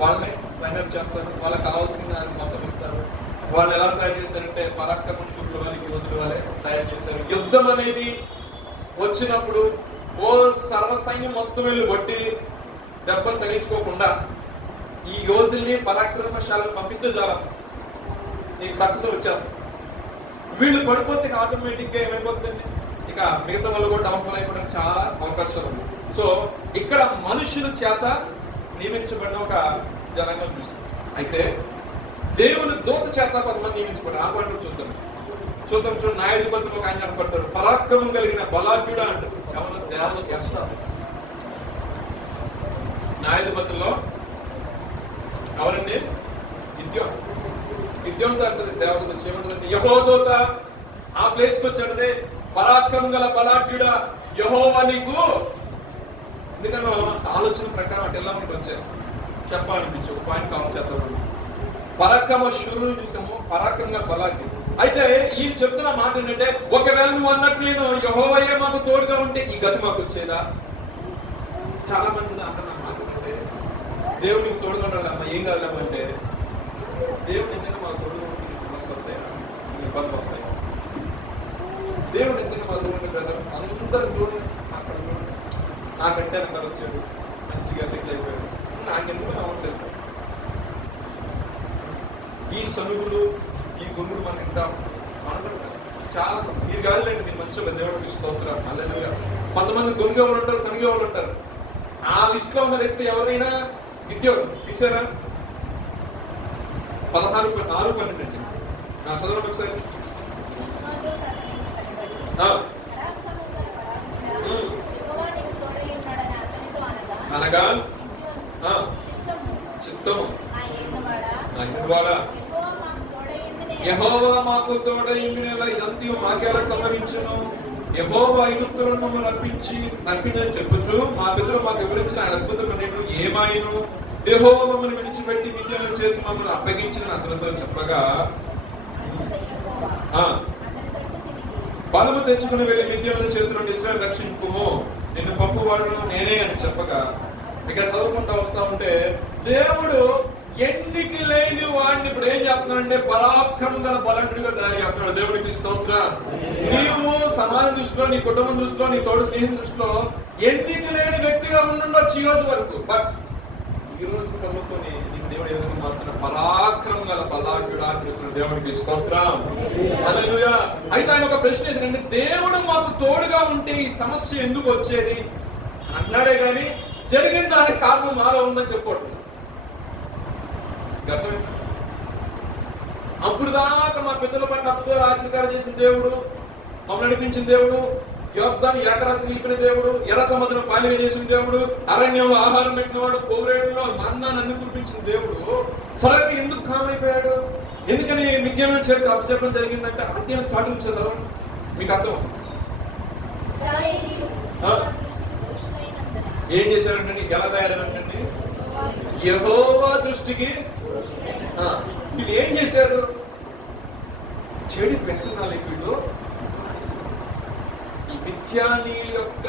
వాళ్ళని ట్రైనప్ చేస్తారు, వాళ్ళకి కావాల్సిన మొత్తం ఇస్తారు. వాళ్ళు ఎలా తయారు చేశారంటే పరాక్రమ శూరుల వాళ్ళకి, యోధుల వాళ్ళే తయారు చేశారు. యుద్ధం అనేది వచ్చినప్పుడు ఓ సర్వసైన్యం మొత్తం వెళ్ళి కొట్టి దెబ్బలు తగ్గించుకోకుండా ఈ యోధుల్ని పరాక్రమశాలను పంపిస్తే చాలా నీకు సక్సెస్ వచ్చేస్తుంది. వీళ్ళు పడిపోతే ఆటోమేటిక్ గా ఏమైపోతుంది, ఇక మిగతా వాళ్ళు కూడా డౌన్ ఫాల్ అయిపోవడానికి చాలా అవకాశాలు ఉంది. సో ఇక్కడ మనుషుల చేత నియమించబడిన ఒక జనాంగం చూస్తాం. అయితే దేవుని దూత చేత కొంతమంది నియమించబడి ఆ పాటలు చూద్దాం. చూడండి. న్యాయాధిపతులు ఒక ఆయన కనపడతాడు, పరాక్రమం కలిగిన బలాఢ్యుడా అంటారు. ఎవరు? దేవదూత యెహోవా. న్యాయాధిపతుల్లో ఎవరండి? గిద్యోనుతో అంటది దేవదూత. చేయమంటుంది యెహోవా ఆ ప్లేస్కి వచ్చాడే, పరాక్రమం గల బలాఢ్యుడా యెహోవా నీకు. ఎందుకనో ఆలోచన ప్రకారం అటు ఎలా మనకి వచ్చారు చెప్పాలనిపించు. ఒక పాయింట్ కావాలి చేద్దాం. పరాక్రమ శూరులు చూసాము, పరాక్రమంగా బలాఢ్యుడు. అయితే ఈ చెప్తున్న మాట ఏంటంటే, ఒకవేళ నువ్వు అన్నట్టు నేను యెహోవాయే మాకు తోడుగా ఉంటే ఈ గతి మాకు వచ్చేదా? చాలా మంది అన్న మాట అంటే దేవుడికి తోడుగా ఉండాలి అమ్మ, ఏం కావాలంటే దేవుడు నిజంగా మాకు తోడుగా ఉంటే సమస్యలు వస్తాయి, ఇబ్బందులు వస్తాయి. దేవుడు నిజంగా మాకు తోడు బ్రదర్, అందరు చూడండి, అక్కడ చూడండి, నాకంటే నాకు వచ్చాడు, మంచిగా సెటిల్ అయిపోయాడు, నాకెందుకు అవ్వట్లేదు. ఈ సనుగులు, ఈ గుంగులు మనం ఇంకా చాలా మీరు కాదులేండి, మీరు మంచిగా దేవుడికి స్తోత్రం. హల్లెలూయా. కొంతమంది గొంగె వాళ్ళు ఉంటారు, సనుగే వాళ్ళు ఉంటారు. ఆ లిస్ట్ లో ఉన్న వ్యక్తి ఎవరైనా గిద్యోను తీసారా? 16:6-12 అండి. చదవండి ఒకసారి. అనగా చిత్తము ద్వారా యెహోవా మాకు తోడైయుండిన ఇదంతా మాకేలా సంభవించును. యెహోవా ఐగుప్తులను మమ్మల్ని నడిపించని చెప్పుచు మా పితరులు మాకు వివరించిన ఆయన అద్భుతమైన ఏమాయను. యెహోవా మమ్మల్ని విడిచిపెట్టి మిద్యానుల చేతికి మమ్మల్ని అప్పగించిన అతనితో చెప్పగా బలము తెచ్చుకుని వెళ్ళి మిద్యానుల చేతిలో ఇశ్రాయేలు రక్షింపుము, నిన్ను పంపువాడును నేనే అని చెప్పగా, ఇక చదువుకుంటా వస్తా ఉంటే దేవుడు ఎన్నిక లేని వాడిని ఇప్పుడు ఏం చేస్తున్నాడంటే పరాక్రమం గల బలంతుడిగా తయారు చేస్తున్నాడు. దేవుడికి స్తోత్రం. నీవు సమాజ దృష్టిలో, నీ కుటుంబం దృష్టిలో, నీ తోడు స్నేహితుల దృష్టిలో ఎన్నిక లేని వ్యక్తిగా ఉండుండొచ్చు ఈ రోజు వరకు. బట్ ఈ రోజు కలుపుకొని నీకు దేవుడు ఏదైనా మాత్రం పరాక్రమం గల బలాఢ్యుడు ఆకరిస్తున్నాడు. దేవుడికి స్తోత్రం. హల్లెలూయా. అయితే ఆయన ఒక ప్రశ్న వేసిందంటే, దేవుడు మాకు తోడుగా ఉంటే ఈ సమస్య ఎందుకు వచ్చేది అన్నాడే గాని జరిగిన దానికి కారణం మాలో ఉందని చెప్పట్లేదు. అప్పుడు దాకా మా పెద్దల పైన అద్భుతాలు ఆశ్చర్యాలు చేసిన దేవుడు, మమ్మల్ని నడిపించిన దేవుడు, యోగ్దాన్ని ఏకరాశి నిలిపిన దేవుడు, ఎర్ర సముద్రం పాలిక చేసిన దేవుడు, అరణ్యంలో ఆహారం పెట్టినవాడు, పౌరేణంలో మన్నాన్ని అన్ని కురిపించిన దేవుడు సడన్గా ఎందుకు కామైపోయాడు? ఎందుకని విజ్ఞానం చేతికి అప్పచెప్పడం జరిగిందంటే అధ్యయనం స్టార్టింగ్ చదవండి, మీకు అర్థం. ఏం చేశారంటే ఎలా తయారైనట్టండి? యెహోవా దృష్టికి వీళ్ళు ఏం చేశారు? చెడు పెన్సనాలి వీళ్ళు ఈ మిథ్యాని యొక్క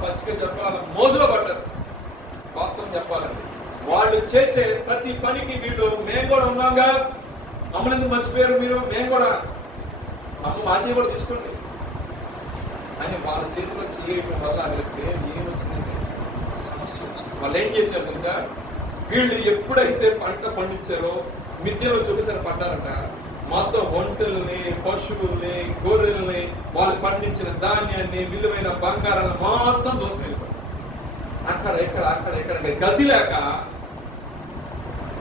పచ్చిక చెప్పాలి మోజులో పడ్డారు. వాస్తవం చెప్పాలండి, వాళ్ళు చేసే ప్రతి పనికి వీళ్ళు మేము కూడా ఉన్నాగా, మమ్మల్ని ఎందుకు మర్చిపోయారు మీరు, మేము కూడా మా చేయి కూడా తీసుకోండి అని వాళ్ళ చేతిలో చేయడం వల్ల వీళ్ళకి ఏమొచ్చిందంటే సమస్య వచ్చింది. వాళ్ళు ఏం చేశారు తెలుసా? వీళ్ళు ఎప్పుడైతే పంట పండించారో మిద్యలో చూపిసారి పడ్డారంట, మొత్తం ఒంటల్ని, పశువుల్ని, గొర్రెల్ని, వాళ్ళు పండించిన ధాన్యాన్ని, విలువైన బంగారాన్ని మొత్తం దోసుకెళ్ళిపోయారు. అక్కడ గతి లేక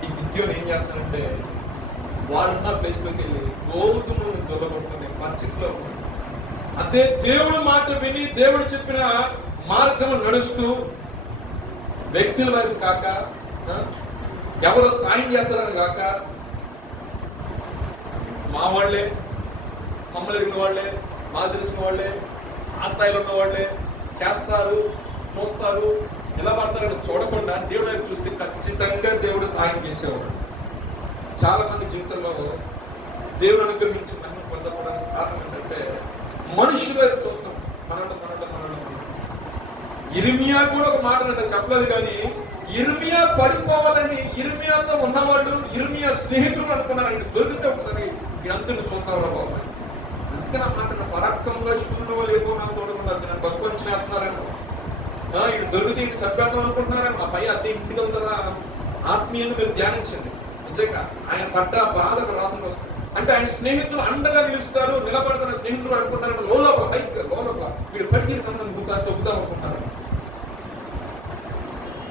ఈ మిద్యోను ఏం చేస్తారంటే వాళ్ళున్న ప్లేస్ లోకి వెళ్ళి గోధుమలను దొరకొట్టుకునే పరిస్థితిలో అదే దేవుడు మాట విని దేవుడు చెప్పిన మార్గం నడుస్తూ వ్యక్తుల వైపు కాక, ఎవరో సాయం చేస్తారని కాక, మా వాళ్ళే, మమ్మల్ని ఎరిగిన వాళ్ళే, మాకు తెలిసిన వాళ్ళే, ఆ స్థాయిలో ఉన్న వాళ్ళే చేస్తారు, చూస్తారు, ఎలా పడతారని చూడకుండా దేవుడు వైపు చూస్తే ఖచ్చితంగా దేవుడు సాయం చేసేవాడు. చాలా మంది జీవితంలో దేవుడు అనుగ్రహించి మహిమ పొందడానికి కారణం ఏంటంటే మనుషుల వైపు చూస్తాం. మనలో ఇర్మియా కూడా ఒక మాట అంటే చెప్పలేదు కానీ ఇర్మియా పడిపోవాలని ఇర్మియాతో ఉన్నవాళ్ళు ఇర్మియా స్నేహితులు అనుకున్నారంటే దొరికితే ఒకసారి అందరిని చూస్తారా బాబు. అందుకని అన్నమాట పరాక్రమంలో శూన్యులు వాళ్ళు ఎక్కువ నాకు తోడుకున్నారు, నేను తక్కువ అంచనా వేస్తున్నారేమో, ఇది దొరికితే ఇది చెప్పేద్దాం అనుకుంటున్నారేమో. ఆ పై అద్దె ఇంటికి వెళ్తారా ఆత్మీయంగా మీరు ధ్యానించండి. నిజంగా ఆయన పడ్డ బాధ రాసుకుంటూ వస్తుంది. అంటే ఆయన స్నేహితులు అండగా నిలుస్తారు, నిలబడుతున్న స్నేహితులు అనుకుంటారు లోపల హైక్ లోపల వీడు పడికి తొక్కుదాం అనుకుంటారు.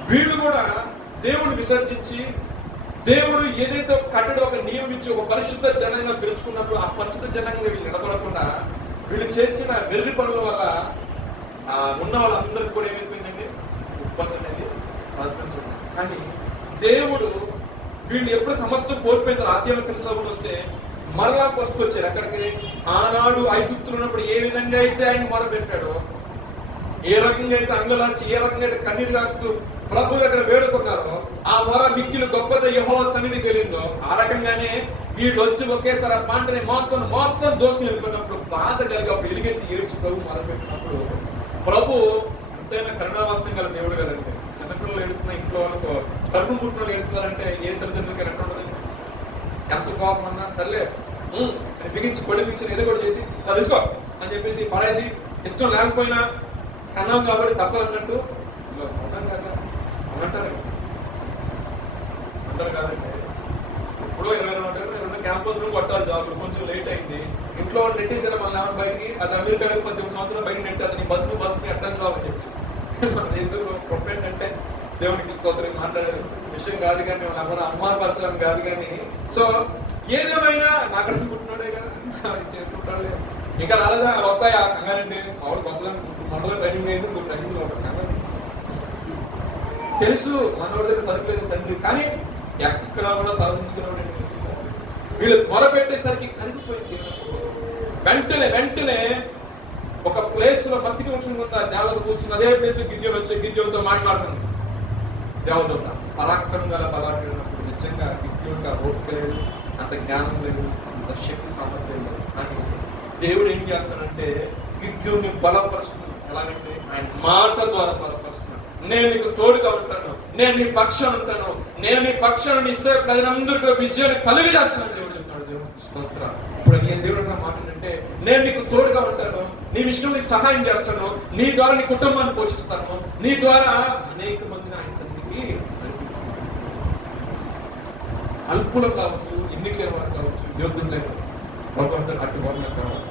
వీళ్ళు కూడా దేవుడు విసర్జించి దేవుడు ఏదైతే కట్టడి ఒక నియమించి ఒక పరిశుద్ధ జనంగా పిలుచుకున్నప్పుడు ఆ పరిశుద్ధ జనంగా వీళ్ళు నిలబడకుండా వీళ్ళు చేసిన వెర్రి పనుల వల్ల ఉన్న వాళ్ళందరికీ కూడా ఏమైపోయిందండి ఇబ్బంది అనేది అనిపించింది. కానీ దేవుడు వీళ్ళు ఎప్పుడు సమస్తం కోల్పోయిందో ఆధ్యాత్మిక సభలు వస్తే మరలా పసుకొచ్చారు. అక్కడికి ఆనాడు ఐగుప్తులు ఉన్నప్పుడు ఏ విధంగా అయితే ఆయన మొదలుపెట్టాడో, ఏ రకంగా అయితే అంగలార్చి, ఏ రకంగా అయితే కన్నీరు కాస్తూ ప్రభు దగ్గర వేడుకున్నారో, ఆ మొర మిక్కిలు గొప్పద యెహోవా సన్నిధికి వెళ్ళిందో, ఆ రకంగానే వీళ్ళు వచ్చి ఒకేసారి ఆ పంటని మొత్తం దోషం వెళ్ళిపోయినప్పుడు బాధ కలిగి ఎలుగెత్తి ఏడ్చి ప్రభు మొదలుపెట్టినప్పుడు ప్రభు ఎంతైనా కరుణావాసం గల దేవుడు కదండి. చిన్నపిల్లలు ఏడుస్తున్నా ఇంట్లో వాళ్ళకు కడుపు పుట్టిన ఏడుస్తున్నారంటే ఏ తల్లిదండ్రులకి ఎట్లా ఉండదు? ఎంత కోపం అన్నా సర్లే బిగించి పొడిపించి ఏదో కూడా చేసి తీసుకో అని చెప్పేసి పడేసి ఇష్టం లేకపోయినా కన్నాం కాబట్టి తప్పదన్నట్టు అంటారు కాబట్టి ఇప్పుడు 22 క్యాంపస్ లో కొట్టారు జాబులు, కొంచెం లేట్ అయింది, ఇంట్లో వాళ్ళు నెట్టేసారు మళ్ళీ ఏమన్నా బయటికి, అది అమెరికా 18 సంవత్సరాలు బయట నెట్టి అతని బతుకుని అట్టని జాబ్ అని చెప్పేసి మన దేశంలో గొప్ప ఏంటంటే దేవునికి స్తోత్రం మాట్లాడారు. విషయం కాదు కానీ మన అమ్మాపరచడం కాదు కానీ. సో ఏదేమైనా నాకు అనుకుంటున్నాడే కదా చేసుకుంటాడు. ఇంకా రాలేదా వస్తాయా కంగారండి ఆవిడ కొత్తగా మండలం ట్రైనింగ్ అయింది, ఇంకో ట్రైనింగ్ కంగారు. తెలుసు మనోడి దగ్గర సరిపోలేదు తండ్రి, కానీ ఎక్కడ కూడా తలదించుకున్నాడు. వీళ్ళు మొదలుపెట్టేసరికి కరిగిపోయింది. వెంటనే ఒక ప్లేస్ లో మస్తికి కూర్చుని దేవత కూర్చుని అదే ప్లేస్ గిద్యోను వచ్చి గిద్యోనుతో మాట్లాడుతుంది. దేవదూత పరాక్రమం గల బలాఢ్యుడు. నిజంగా గిద్యోనుగా ఓపిక లేదు, అంత జ్ఞానం లేదు, అంత శక్తి సామర్థ్యం లేదు. కానీ దేవుడు ఏం చేస్తాడంటే గిద్యోని బలపరుస్తున్నాడు. ఎలాగంటే ఆయన మాట ద్వారా బలపరుస్తున్నాడు. నేను నీకు తోడుగా ఉంటాను, నేను నీ పక్షాన ఉంటాను, నేను నీ పక్షాన్ని ఇస్రాయేలు ప్రజలందరికీ విజయాన్ని కలిగి చేస్తాను దేవుడు చెప్తాడు. దేవుడు స్తోత్ర. ఇప్పుడు ఏం దేవుడు అన్న మాట అంటే నేను నీకు తోడుగా ఉంటాను, నీ విషయంలో సహాయం చేస్తాను, నీ ద్వారా నీ కుటుంబాన్ని పోషిస్తాను, నీ ద్వారా అనేక మందిని ఆయన సన్నిధికి నడిపించాను. అల్పులు కావచ్చు, ఎన్నికలే వారు కావచ్చు, యోగ్యులే భగవంతుడు అటు వాళ్ళు కావాలి.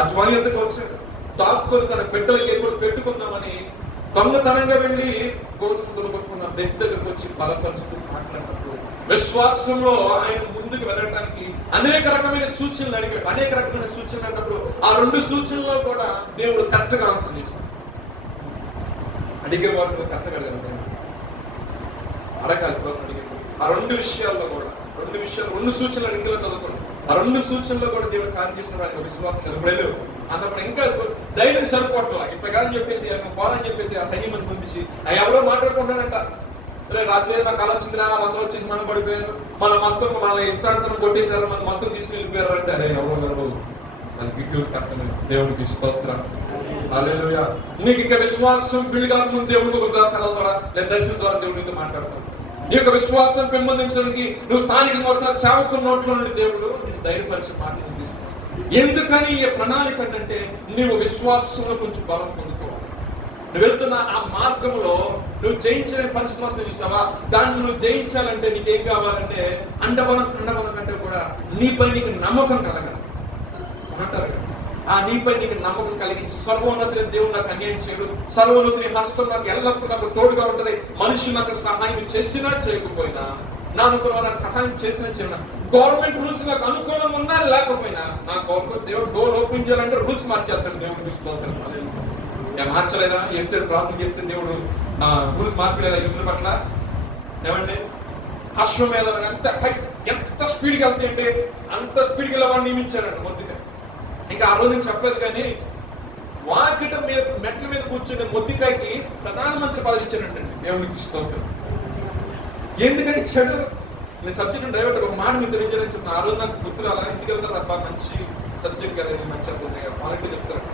అటు వాళ్ళు ఎందుకు వచ్చాడు? దాక్కుని తన బిడ్డలకి ఎప్పుడు పెట్టుకుందామని దొంగతనంగా వెళ్ళి గోధుమ కొనుక్కున్న వ్యక్తి దగ్గరకు వచ్చి బలపరుస్తూ మాట్లాడినప్పుడు విశ్వాసంలో ఆయన ముందుకు వెళ్ళడానికి అనేక రకమైన సూచనలు అడిగాడు. అనేక రకమైన సూచనలు అన్నప్పుడు ఆ 2 సూచనల్లో కూడా దేవుడు కరెక్ట్ గా ఆన్సర్ చేశాడు. అడిగే వాళ్ళు కరెక్ట్ గా అడగాలి అడిగాడు. ఆ 2 విషయాల్లో కూడా 2 సూచనలు ఇందులో చదువుకోండి. ఆ 2 సూచనలో కూడా దేవుడు కార్యం చేసిన ఆయన విశ్వాసం నిలబడలేవు అన్నప్పుడు ఇంకా ధైర్యం సరిపోవట్లా. ఇంతకాలని చెప్పేసి పోవాలని చెప్పేసి ఆ సైన్యం పంపించి ఎవరో మాట్లాడుకుంటానంట. రాత్రి నాకు కళ వచ్చిందిరా, వాళ్ళందరూ వచ్చేసి మనం పడిపోయారు, మన మొత్తం మన ఇష్టానుసారం కొట్టేశారు, మన మొత్తం తీసుకుని వెళ్ళిపోయారు అంటే అరే ఎవరు మన గిడ్డు కట్టలేదు. దేవుడికి స్తోత్రం. హల్లెలూయా. నీకు ఇంకా విశ్వాసం పెళ్లిగా ముందు దేవుడు కళ ద్వారా లేదా దర్శనం ద్వారా దేవుడితో మాట్లాడతాడు. నీ యొక్క విశ్వాసం పెంపొందించడానికి నువ్వు స్థానికంగా వస్తున్న సేవకుల నోట్లో నుండి దేవుడు నేను ధైర్యపరిచిన మాటలు తీసుకొస్తాను. ఎందుకని ఈ ప్రణాళిక అంటే నీవు విశ్వాసంలో కొంచెం బలం పొందుకోవాలి. నువ్వు వెళ్తున్న ఆ మార్గంలో నువ్వు జయించలేని పరిస్థితి వస్తుంది చూసావా, దాన్ని నువ్వు జయించాలంటే నీకేం కావాలంటే అండబలం కంటే కూడా నీపై నీకు నమ్మకం కలగాలి అంటారు. ఆ నీపై నీకు నమ్మకం కలిగించి సర్వోన్నతుని దేవుడు నాకు అన్యాయం చేయడు, సర్వోన్నతుని హస్తం నాకు ఎల్లప్పుడూ నాకు తోడుగా ఉంటుంది. మనిషి నాకు సహాయం చేసినా చేయకపోయినా, నా అనుకూలంగా నాకు సహాయం చేసినా చేయనా, గవర్నమెంట్ రూల్స్ నాకు అనుకూలంగా ఉన్నా లేకపోయినా నా గవర్నమెంట్ దేవుడు డోర్ ఓపెన్ చేయాలంటే రూల్స్ మార్చేస్తాడు. దేవుడికి స్తోత్రం. నేను మార్చలేదా? చేస్తే ప్రార్థన చేస్తే దేవుడు రూల్స్ మార్పలేదా యుద్ధుల పట్ల? ఏమండి అశ్వమేధం ఎంత స్పీడ్కి వెళ్తాయి అంటే అంత స్పీడ్కి వెళ్ళవాడిని నియమించారంట మొద్దుగా. ఇంకా ఆ రోజు నేను చెప్పలేదు కానీ వాకిట మీద మెట్ల మీద కూర్చునే మొద్దికాయకి ప్రధానమంత్రి పదవి ఇచ్చాడంటండి. దేవుడికి స్తోత్రం. ఎందుకంటే చెడు నేను సబ్జెక్ట్ డ్రైవర్ ఒక మాట మీకు తెలియజేయని చెప్తాను. ఆ రోజు నాకు గుర్తులు అలా ఇంటికి వెళ్తారు అబ్బా మంచి సబ్జెక్ట్ కదా మంచి అర్థం వాళ్ళకి చెప్తారు.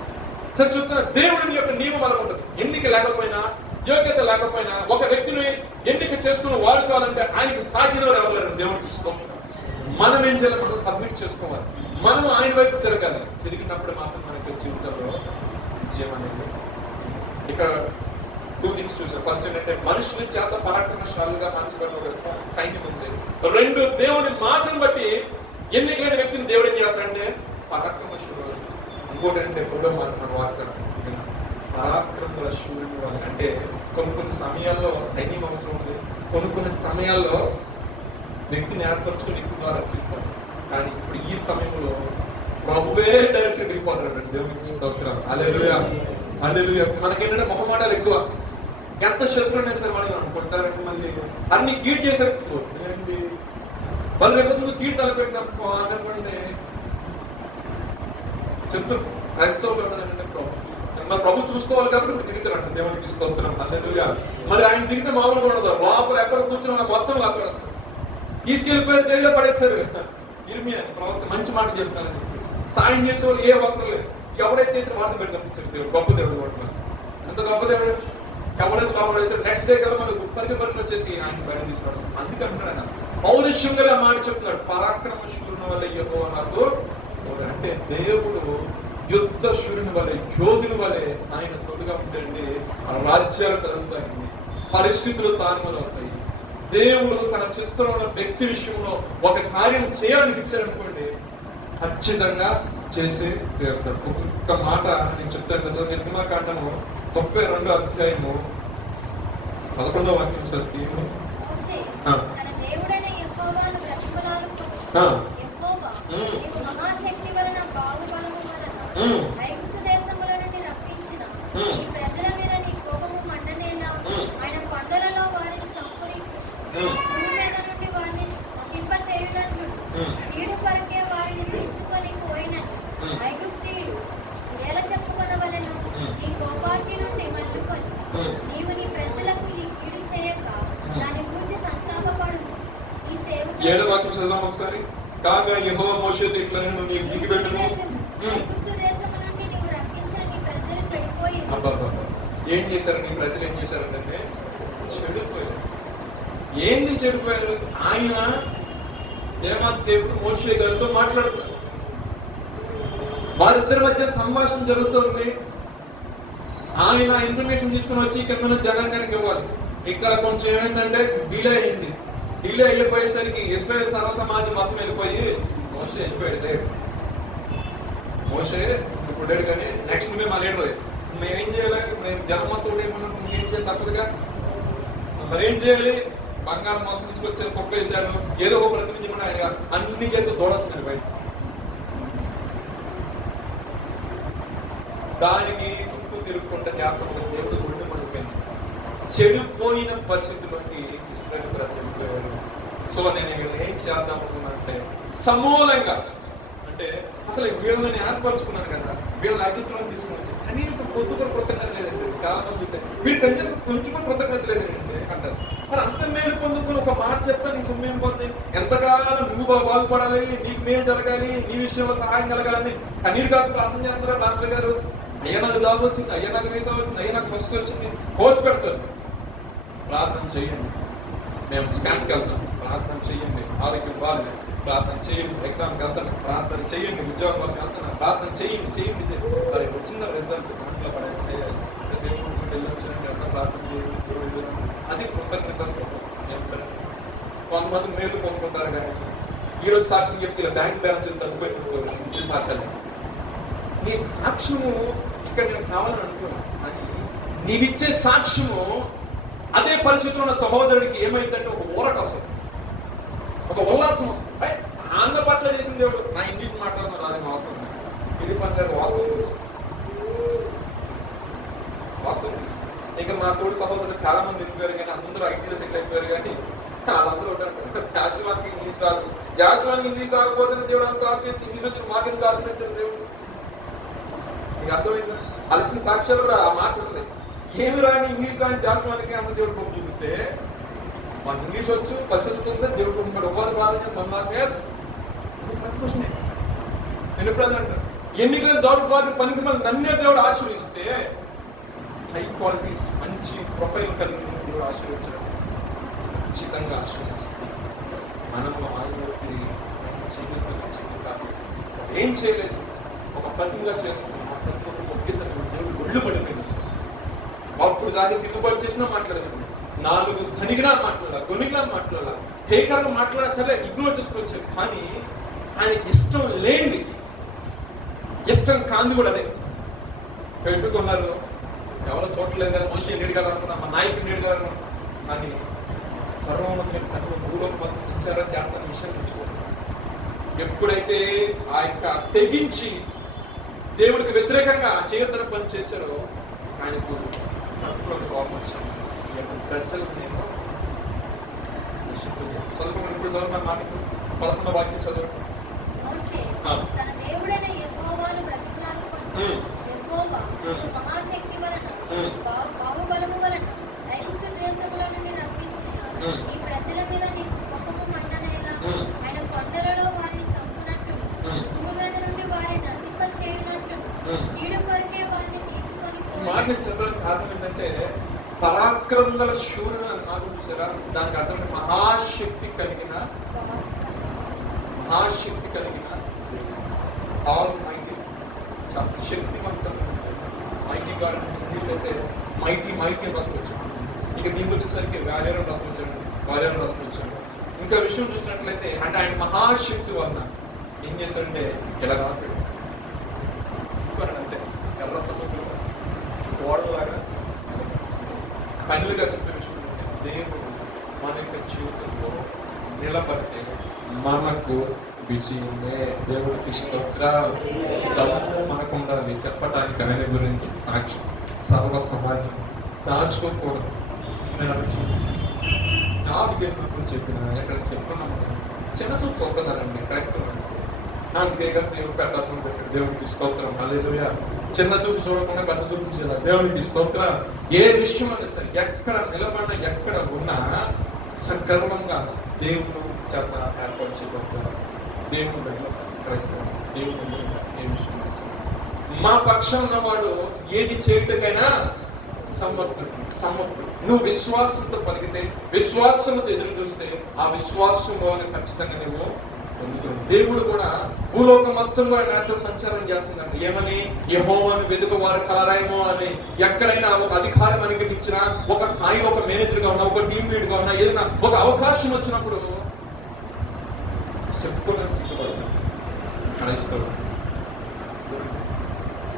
సరే చెప్తున్నా దేవుడి యొక్క నియమం అలా ఉంటుంది. ఎన్నిక లేకపోయినా యోగ్యత లేకపోయినా ఒక వ్యక్తిని ఎన్నిక చేసుకుని వాడుకోవాలంటే ఆయనకి సాటిలో ఎవరు దేవుడికి స్తోత్రం. మనం ఏం చేయాలి? మనం సబ్మిట్ చేసుకోవాలి, మనం ఆయన వైపు తిరగాలి. తిరిగినప్పుడు మాత్రం మనకి జీవితంలో విజయం అనేది. ఇక్కడ 2 థింగ్స్ చూసాం. ఫస్ట్ ఏంటంటే మనుషుల చేత పరాక్రమశాలుగా మార్చబడిన సైన్యం ఉంది. 2 దేవుని మాటను బట్టి ఎన్నికైన వ్యక్తిని దేవుడు ఏం చేస్తాడంటే పరాక్రమశూరుడు. ఇంకోటి అంటే ఎప్పుడో మన వార్త పరాక్రమల శూరుడు అని అంటే కొన్ని సమయాల్లో సైన్యం అవసరం ఉంది, కొన్ని సమయాల్లో వ్యక్తిని ఏర్పరచుకుని వ్యక్తి ద్వారా అర్పిస్తాడు. కానీ ఇప్పుడు ఈ సమయంలో ప్రభువే డైరెక్ట్ దిగిపోతాడు. దేవునికి స్తోత్రం. హల్లెలూయా. హల్లెలూయా. మనకేంటంటే మొహమాటాలు ఎక్కువ. ఎంత శత్రువునే సరే వాళ్ళు అనుకుంటారంటే మళ్ళీ అన్ని కీడు చేసేది వాళ్ళు రేపు కీడు తలపెట్టినప్పుడు అందరికంటే చెప్తూ క్రైస్తవులు ఏంటంటే ప్రభు చూసుకోవాలి కాబట్టి ఇప్పుడు దిగుతారంట. దేవునికి స్తోత్రం. హల్లెలూయా. మరి ఆయన దిగితే మామూలుగా ఉండదు. లోపల ఎక్కడ కూర్చున్నా మొత్తం లోపల వస్తారు. తీసుకెళ్ళిపోయి జైల్లో పడేస్తారు. ఇర్మియా ప్రవక్త మంచి మాట చెప్తానని సాయం చేసే వాళ్ళు ఏ ఒక్కరు లేదు. ఎవరైతే చేసిన వాటిని పెట్టి దేవుడు గొప్ప దేవుడు కూడా ఎంత గొప్ప దేవుడు. ఎవరైతే లోపల వేసాడు నెక్స్ట్ డే కదా మనకు పరిగెపరికి వచ్చేసి ఆయన బయట తీసుకోవడం. అందుకంటున్నాడు ఆయన పౌరుషంగా మాట చెప్తున్నాడు. పరాక్రమ శూరుని వల్ల యెహోవా నాకు అంటే దేవుడు యుద్ధ శూరుని వలె యోధుని వలె ఆయన తోడుగా ఉంటండి. రాజ్యాలు కలుగుతాయి, పరిస్థితులు తారుమారవుతాయి. దేవుడు తన చిత్రంలో వ్యక్తి విషయంలో ఒక కార్యం చేయాలనిపించారనుకోండి ఖచ్చితంగా చేసే ఒక్క మాట నేను చెప్తాను కదా. నిర్గమకాండము 32వ అధ్యాయము 11వ వాక్యం సత్యము తన దేవుడైన యెహోవాను బ్రతిమలాడుకొనుచు, ఆ. యెహోవా, ఉమ్. నీవు మహాశక్తి వలన బాహుబలము వలన ఉమ్. ఐగుప్తు దేశముల నుండి రప్పించిన ఉమ్. ఈ ప్రజల మీద నీ కోపము మండనేలా ఉమ్. ఆయన కొండలలో వారిని చంపునిట్టు, ఉమ్. భూమి మీద నుండి వారిని నశింపచేయునట్లు, ఉమ్. కీడు కొరకే వారిని తీసుకొని పోయినట్లు ఉమ్. ఐగుప్తీయుడు నేల చెప్పుకొనవలెను. ఉమ్. నీ కోపాగ్ని నుండి మల్లుకొని ఉమ్. నీవు నీ ప్రజలకు ఈ కీడు చేయక దాని గూర్చి సంతాపపడుము. ఈ సేవకులు 7వ వాక్యం చదువుదాం ఒకసారి. కాగా యెహోవా మోషేతో ఇట్లా నేను నీకు దిగిపెట్టును. ఐగుప్తు దేశము నుండి నీవు రప్పించిన నీ ప్రజలు చెడిపోయింది. అబ్బబ్బబ్బ. ఏం చేశారు నీ ప్రజలు? ఏం చేశారంటే చెడిపోయారు. ఏంది చెడిపోయారు? ఆయన దేవుడు మోషే గారితో మాట్లాడుతున్నారు. వారిద్దరి మధ్య సంభాషణ జరుగుతుంది. ఆయన ఇన్ఫర్మేషన్ తీసుకుని వచ్చి ఇక్కడ మన జనాంగానికి ఇవ్వాలి. ఇక్కడ కొంచెం ఏమైందంటే డిలే అయింది. డిలే అయిపోయేసరికి ఇశ్రాయేల్ సర్వ సమాజం మొత్తం వెళ్ళిపోయి మోషే వెళ్ళిపోయాడు. దేవుడు మోషే ఇప్పుడు కానీ నెక్స్ట్ మేము మళ్ళీ మేము ఏం చేయాలి? మేము జనం మొత్తం ఏమన్నా ఏం చేయాలి? తప్పదుగా మరి ఏం చేయాలి? బంగారం మొత్తం తీసుకొచ్చారు, కుక్క వేశారు, ఏదో ఒక ప్రతినిధి ఆయన అన్ని చేత దూడొచ్చున్నాడు బయట. దానికి చుట్టూ తిరుగుకుంటా చేస్తాం. దేవుడు గుండె పడిపోయింది. చెడిపోయిన పరిస్థితుల్లోకి ఇశ్రాయేలు ప్రజలు వెళ్ళిపోయారు. సో నేను వీళ్ళని ఏం చేద్దాం అనుకున్నానంటే సమూలంగా, అంటే అసలు వీళ్ళని ఏర్పరచుకున్నాను కదా, వీళ్ళని అధికారం తీసుకుని వచ్చి కనీసం పొద్దు కూడా కృతజ్ఞత లేదండి. చాలా మంది వీళ్ళు కనీసం కొంచెం కూడా కృతజ్ఞత లేదండి అంటారు. మరి అంత మేలు పొందుకుని ఒక మాట చెప్తా నీ సొమ్మేం పోతే ఎంతకాలం నువ్వు బాగుపడాలి, నీకు మేలు జరగాలి, నీ విషయంలో సహాయం కలగాలని కన్నీరు కాల్చి ప్రార్థన చేస్తారా మాస్టర్ గారు? అయ్యా నాకు జాబ్ వచ్చింది, అయ్యా నాకు వీసా వచ్చింది, అయ్యా నాకు స్వస్థ వచ్చింది, పోస్ట్ పెడతారు. ప్రార్థన చేయండి. మేము స్కామ్కి వెళ్తాం, ప్రార్థన చేయండి. ఆరోగ్యం బాగాలేదు, ప్రార్థన చేయండి. ఎగ్జామ్కి వెళ్తాను, ప్రార్థన చేయండి. ఉద్యోగం కోసం వెళ్తాను, ప్రార్థన చేయండి. మరి వచ్చిన రిజల్ట్ దాంట్లో పడేస్తే దేవుడికి వెళ్ళి వచ్చినట్టు ఎంత ప్రార్థన చేయండి. అది కృతజ్ఞత. కొంతమంది మేలు కొనుక్కుంటారు కానీ ఈరోజు సాక్ష్యం చెప్తే బ్యాంక్ బ్యాలెన్స్ తగ్గిపోయి సాక్ష్యాలు. నీ సాక్ష్యము ఇక్కడ నేను కావాలని అనుకున్నాను, కానీ నీవిచ్చే సాక్ష్యము అదే పరిస్థితిలో ఉన్న సహోదరుడికి ఏమైందంటే ఒక ఊరట వస్తుంది, ఒక ఉల్లాసం వస్తుంది. ఆంధ్ర పట్ల చేసిన దేవుడు నా ఇంగ్లీష్ మాట్లాడుతున్నా రాదు వాస్తవం. ఇది పని వాస్తవం వాస్తవం. ఇక మా తోటి సహోదరులు చాలా మంది వెళ్ళిపోయారు, కానీ అందరూ ఐటీలో సెటిల్ అయిపోయారు. కానీ వాళ్ళందరూ ఉంటారు. జాషువాకి ఇంగ్లీష్ రాదు, జాషువాకి ఇంగ్లీష్ రాకపోతే దేవుడు అంత ఆశ్రయించి ఇంగ్లీష్ వచ్చి మాకెందుకు ఆశ్రయించాడు దేవుడు? మీకు అర్థమైందా? అలసిన సాక్ష్యాలు కూడా ఆ మాట ఉంటుంది. ఏమి రాని ఇంగ్లీష్ రాని జాషువాకి అన్న దేవుడు పంపు చూపిస్తే మాకు ఇంగ్లీష్ వచ్చు, పరిస్థితుంది, దేవుడు పంపాడు. ఉపాధి ప్రాధాన్యత నేను ఎప్పుడన్నా అంటాను, ఎన్నికల దౌర్భాగ్య పనికి మళ్ళీ నన్నే దేవుడు ఆశ్రయిస్తే హై క్వాలిటీస్ మంచి ప్రొఫైల్ కలిగిన దేవుడు ఆశ్రయించడం ఖచ్చితంగా ఆశ్రయిస్తాం. మనము ఆయన తిరిగి ఏం చేయలేదు, ఒక పతిగా చేసుకున్నాం. ఒకేసారి దేవుడు ఒళ్ళు పడిపోయింది. అప్పుడు దాన్ని తిరుగుబాటు చేసినా మాట్లాడలేదు, 4 స్థనిగినా మాట్లాడాలి, కొనిగినా మాట్లాడాలి, హేకరంగా మాట్లాడా సరే ఇగ్నోర్ చేసుకోవచ్చు. కానీ ఆయనకి ఇష్టం లేనిది, ఇష్టం కాంది కూడా అదే పెట్టుకున్నారు. ఎవరో చూడలేదు కదా, మనిషి నీడు కాదనుకున్నా, మా నాయకుడు నీడు కాదనుకున్నా, కానీ సర్వోన్నతుని తనలో భూలోక మొత్తం సంచారం చేస్తాన విషయం తెచ్చుకోండి. ఎప్పుడైతే ఆ యొక్క తెగించి దేవుడికి వ్యతిరేకంగా చేయొద్దని పని చేశాడో ఆయనకు కడుపులో కోపం వచ్చింది. ఈ యొక్క ప్రజలు నేను చదువుకోమని ఇప్పుడు చదువు మాకు 11వ వాక్యం చదువు. మోషే తన దేవుడైన యెహోవాను బ్రతిమలాడుకొనుచు, యెహోవా, నీవు మహాశక్తి వలన బాహుబలము వలన ఐగుప్తు దేశముల నుండి రప్పించిన ఈ ప్రజల మీద నీకు కోపము మండనేలా ఆయన కొండలలో వారిని చంపునట్టు, భూమి మీద నుండి వారిని నశింపచేయునట్టు, కీడు కొరకే వారిని తీసుకొని మాటని చదవడానికి కారణం ఏంటంటే పరాక్రమం గల శూరుడు అని నాకు చూసారా? దానికి అర్థం మహాశక్తి కలిగిన ఆల్ మైటీ, శక్తివంతం. మైటీ గాడ్ ఇంగ్లీష్ అయితే మైటీ అని రాసుకొచ్చాడు. ఇక దీనికి వచ్చేసరికి వారియర్ రాసుకొచ్చాడు. ఇంకా విషయం చూసినట్లయితే అంటే ఆయన మహాశక్తి వలన ఏం చేశాడంటే ఇలా రాపాడు అంటే ఎర్ర సముద్రం ఓడలాగా కళ్ళుగా చెప్పే విషయం దేవుడు మన యొక్క జీవితంలో నిలబడితే మనకు విజయమే. దేవుడికి స్తోత్రం. దమ్ము మనకు ఉండాలి చెప్పడానికి ఆయన గురించి సాక్షి. సర్వ సమాజం దాచుకోకూడదు. జాబ్ గురించి చెప్పిన ఎక్కడ చెప్పుకున్నాము చిన్న చూపు వస్తుందనండి క్రైస్తవులు. నాకేగా దేవుడు పెట్టాల్సిన పెట్టాడు. దేవుడికి స్తోత్రం. హల్లెలూయా. చిన్న చూపు చూడకుండా పెద్ద చూపు చేయాలి. దేవుడికి స్తోత్రం. ఏ విషయం అనేది సరే ఎక్కడ నిలబడిన ఎక్కడ ఉన్నా సగర్వంగా దేవుడు చేత ఏర్పరిచేటప్పుడు దేవుడు క్రైస్తవం దేవుడు ఏ విషయం చేస్తాడు. మా పక్షం ఉన్నవాడు ఏది చేయటకైనా సమర్థుడు. నువ్వు విశ్వాసంతో పలికితే, విశ్వాసంతో ఎదురు చూస్తే ఆ విశ్వాసంలో ఖచ్చితంగా నువ్వు పొందుతుంది. దేవుడు కూడా భూలోకం మొత్తంలో నాతో సంచారం చేస్తుందంట. ఏమని? యెహోవాను వెతుకు వారు కలరాయేమో అని. ఎక్కడైనా ఒక అధికారం మనకి ఇచ్చినా, ఒక స్థాయిలో ఒక మేనేజర్ గా ఉన్నా, ఒక టీం లీడ్ గా ఉన్నా, ఏదైనా ఒక అవకాశం వచ్చినప్పుడు చెప్పుకోవడానికి సిగ్గుపడతాం. క్రైస్తవులు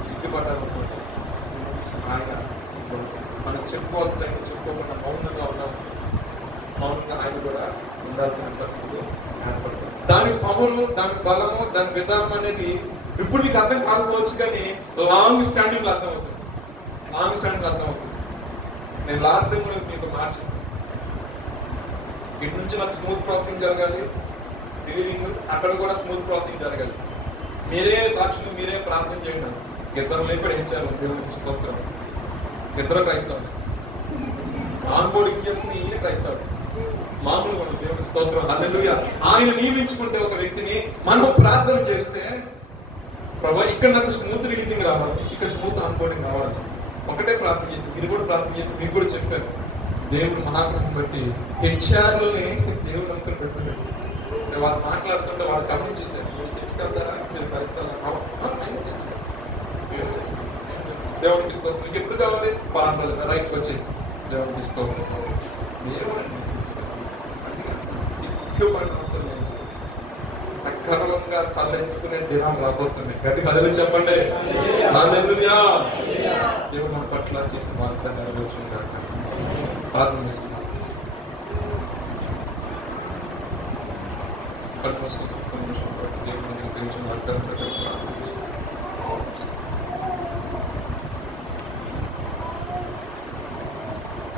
సిగ్గుపడాలనుకుంటాం. ఆయన మనం చెప్పుకోకుండా మౌనంగా ఉన్నాం. మౌనంగా ఆయన కూడా ఉండాల్సిన పరిస్థితి ఏర్పడుతుంది. దాని పవరు, దాని బలము, దాని విధానం అనేది ఇప్పుడు నీకు అర్థం కాకపోవచ్చు, కానీ లాంగ్ స్టాండింగ్ అర్థమవుతుంది. నేను లాస్ట్ టైం కూడా మీకు మార్చాను. ఇటు నుంచి నాకు స్మూత్ ప్రాసెసింగ్ జరగాలి, డెలివరింగ్ అక్కడ కూడా స్మూత్ ప్రాసెసింగ్ జరగాలి. మీరే సాక్షులు, మీరే ప్రార్థన చేయండి. ఇద్దరు లేపడి ఇచ్చారు. దేవుడికి స్తోత్రం. ఇద్దరు క్రైస్తవులు ఆన్ బోర్డింగ్ చేసుకుని ఈయన క్రైస్తవుడు. మామూలుగా దేవుడి స్తోత్రం. హల్లెలూయా. ఆయన నియమించుకుంటే ఒక వ్యక్తిని మనం ప్రార్థన చేస్తే, ప్రభా ఇక్కడ నాకు స్మూత్ రిలీజింగ్ రావాలి, ఇక్కడ స్మూత్ ఆన్ బోర్డింగ్ రావాలి. ఒకటే ప్రార్థన చేస్తే, మీరు కూడా ప్రార్థన చేస్తే మీకు కూడా చెప్పారు. దేవుడు మహాగ్రహం బట్టి హెచ్ఆర్లని దేవుడు అనుకుని పెట్టుకున్నాడు. వాళ్ళు మాట్లాడుతుంటే వాళ్ళు కమెంట్ చేశారు, మీరు చర్చకెళ్తారా, మీరు కలుగుతారా? దేవుడికి స్తోత్రం. మీకు ఎప్పుడు కావాలి? పాలన రైట్ వచ్చి దేవుడికి స్తోత్రం. సక్రమంగా తలెత్తుకునే దినం రాబోతుంది. గట్టి కథలు చెప్పండి. హల్లెలూయా. దేవుడు మన పట్ల చేసిన వాగ్దానం నెరవేర్చుగాక. ప్రార్థన చేస్తున్నాం. దేవుడిని గురించిన వాగ్దానం ప్రకారం ప్రార్థన చేస్తున్నాం.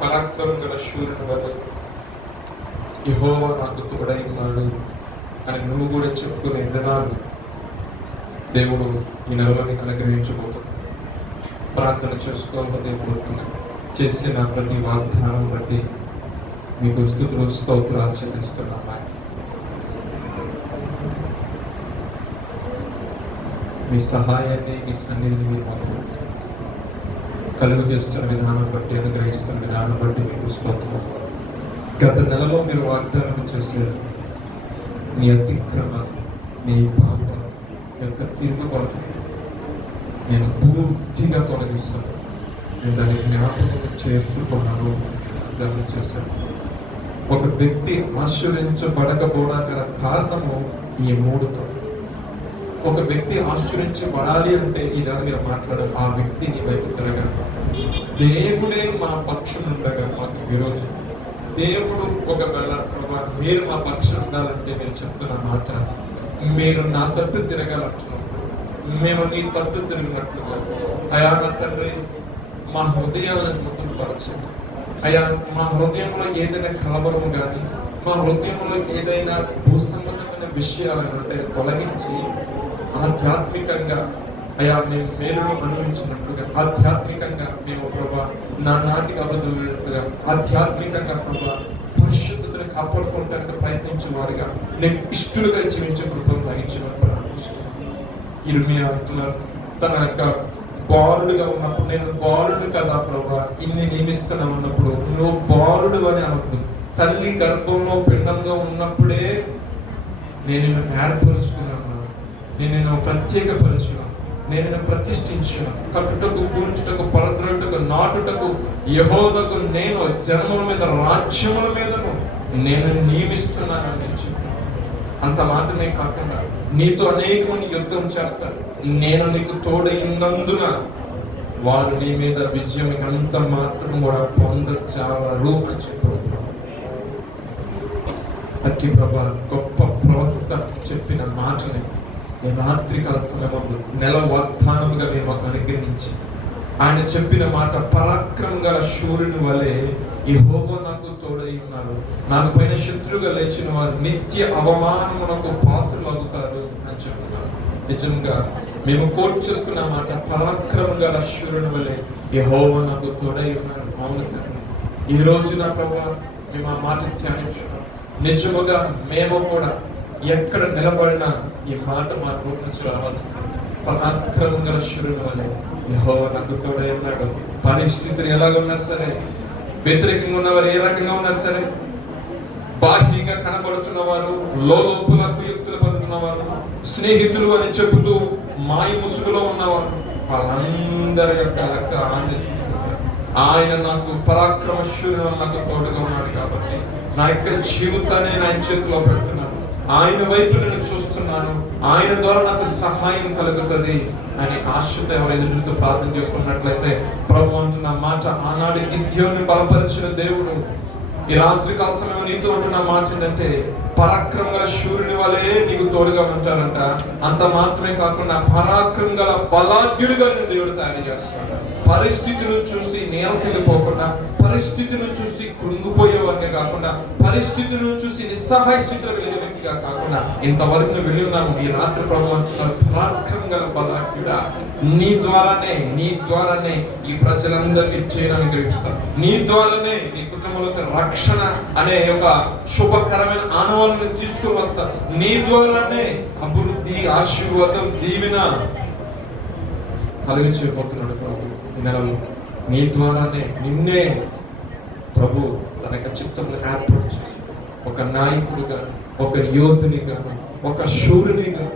పరాక్రమం గల శూరుని వల్ల యెహోవా నాకు తోడై ఉన్నాడు అని నువ్వు కూడా చెప్పుకునే విధానాలు దేవుడు ఈ నెలలోని అనుగ్రహించబోతుంది. ప్రార్థన చేసుకోవాలని చేసిన ప్రతి వాగ్దానం బట్టి మీకు స్తుతులు స్తోత్రాలు చెల్లిస్తున్నామా. మీ సహాయాన్ని, మీ సన్నిధిని మీరు కలుగు చేస్తున్న విధానం బట్టి, అనుగ్రహిస్తున్న విధానం బట్టి మీకు స్తోత్రం. గత నెలలో మీరు వాగ్దానం చేశారు. నీ అతిక్రమాలు, నీ పాపం యొక్క తిరుగుబాటు నేను పూర్తిగా తొలగిస్తాను. నేను దాన్ని జ్ఞాపకం చేర్చుకున్నాను. వాగ్దానం చేశాను. ఒక వ్యక్తి ఆశ్రయించబడకపోవడానికి గల కారణము ఈ మూడు. ఒక వ్యక్తి ఆశ్రయించబడాలి అంటే ఇదని మీరు మాట్లాడాలి. ఆ వ్యక్తి నీ వైపు తిరగాలి. దేవుడే మా పక్షం ఉండగా మాకు విరోధం. దేవుడు ఒకవేళ మీరు మా పక్షం ఉండాలంటే మీరు చెప్తున్న మాట, మీరు నా తట్టు తిరగాలంటున్నప్పుడు మేము నీ తట్టు తిరిగినట్లుగా అయా నా తండ్రి మా హృదయాలను ముద్దుపరచండి. అయా మా హృదయంలో ఏదైనా కలవరం కానీ, మా హృదయంలో ఏదైనా భూ సంబంధమైన విషయాలను అంటే తొలగించి ఆధ్యాత్మికంగా అయా మేము మేలును అనుభవించినట్లుగా, ఆధ్యాత్మికంగా మేము ప్రభా నా నాటికి అబద్ధులుగా, ఆధ్యాత్మికంగా ప్రభా పరిశుద్ధతను కాపాడుకోవడానికి ప్రయత్నించే వారిగా నేను ఇష్టలుగా జీవించే కృపను వహించమని ప్రార్థిస్తున్నాను. ఇర్మియా అంటున్నారు, తన యొక్క బాలుడుగా ఉన్నప్పుడు నేను బాలుడు కదా ప్రభా ఇన్ని నియమిస్తున్నావు అన్నప్పుడు నువ్వు బాలుడు అని అనప్పుడు, తల్లి గర్భంలో పిండంగా ఉన్నప్పుడే నేను ఏర్పరుచుకున్నాను, నేను ప్రత్యేకపరచున్నాను, నేను ప్రతిష్ఠించున్నాను. కట్టుటకు, కూల్చుటకు, పరద్రోయుటకు, నాటుటకు, యెహోవాకు నేను జన్మల మీద రాజ్యముల మీదను నేను నియమిస్తున్నానని నేను చెప్పాను. అంత మాత్రమే కాకుండా నీతో అనేక మంది యుద్ధం చేస్తారు, నేను నీకు తోడైనందున వారు నీ మీద విజయం అంత మాత్రం కూడా పొందచాలరు అని చెప్పారు. అట్టి ప్రభా గొప్ప ప్రవక్త చెప్పిన మాటని ఈ రాత్రికాల సమయంలో నెల వాగ్దానముగా మేము మాకు అనుగ్రహించి, ఆయన చెప్పిన మాట పరాక్రమం గల శూరుని వలె యెహోవా నాకు తోడై ఉన్నారు, నాకు పైన శత్రువుగా లేచిన వారు నిత్య అవమానమునకు పాత్రలు అవుతారు అని చెప్తున్నారు. నిజంగా మేము కోట్ చేసుకున్న మాట పరాక్రమం గల శూరుని వలె యెహోవా నాకు తోడై ఉన్నారు. అవును తండ్రి, ఈ రోజు నా ప్రభా మేము ఆ మాట ధ్యానించున్నాం. నిజముగా మేము కూడా ఎక్కడ నిలబడినా ఈ మాట మా నోటి నుంచి రావాల్సింది. పరాక్రమం గల శూరుని వలె యెహోవా నాకు తోడై ఉన్నాడు. పరిస్థితులు ఎలాగున్నా సరే, వ్యతిరేకంగా ఉన్నవారు ఏ రకంగా ఉన్నా సరే, బాహ్యంగా కనబడుతున్న వారు, లోపల కుయుక్తులు పడుతున్నవారు, స్నేహితులు అని చెబుతూ మాయ ముసుగులో ఉన్నవారు, వాళ్ళందరి యొక్క లెక్క ఆయన చూసుకుంటారు. ఆయన నాకు పరాక్రమశూరుడు నాకు తోడుగా ఉన్నాడు కాబట్టి నా యొక్క జీవితాన్ని ఆయన చేతిలో పెడుతున్నాను. ఆయన వైపు నేను చూస్తున్నాను, ఆయన ద్వారా నాకు సహాయం కలుగుతుంది అని ఆశతో ఎవరైనా చూస్తూ ప్రార్థన చేసుకున్నట్లయితే, ప్రభు అంటున్న మాట, ఆనాడు గిద్యోనుని బలపరిచిన దేవుడు ఈ రాత్రి కాల సమయం నీతో అంటున్న మాట ఏంటంటే, పరాక్రమం గల శూరుని వలె నీకు తోడుగా ఉంటారంట. అంత మాత్రమే కాకుండా పరాక్రమం గల బలాఢ్యుడిగా నేను దేవుడు తయారు చేస్తాడు. పరిస్థితులను చూసి నీరసిల్లిపోకుండా, పరిస్థితులను చూసి కృంగిపోయేవారిగా కాకుండా, పరిస్థితులను చూసి నిస్సహాయ స్థితిలో వెళ్ళిన వ్యక్తిగా కాకుండా, ఇంతవరకు నువ్వు వెళ్ళి ఉన్నాము. ఈ రాత్రి ప్రభు అంటున్నారు, పరాక్రమం గల బలాఢ్యుడా, నీ ద్వారానే ఈ ప్రజలందరికీ చేయడానికి గ్రహిస్తాను. నీ ద్వారానే నీ కుటుంబంలో రక్షణ అనే ఒక శుభకరమైన ఆనవాళ్ళని తీసుకుని వస్తా. నీ ద్వారానే అభివృద్ధి, ఆశీర్వాదం, దీవెన కలిగించబోతున్నాడు ప్రభు ఈ నెలలో. నీ ద్వారానే నిన్నే ప్రభు తన యొక్క చిత్తంలో ఏర్పాటు చేసి ఒక నాయకుడిగా, ఒక యోధునిగా, ఒక శూరునిగా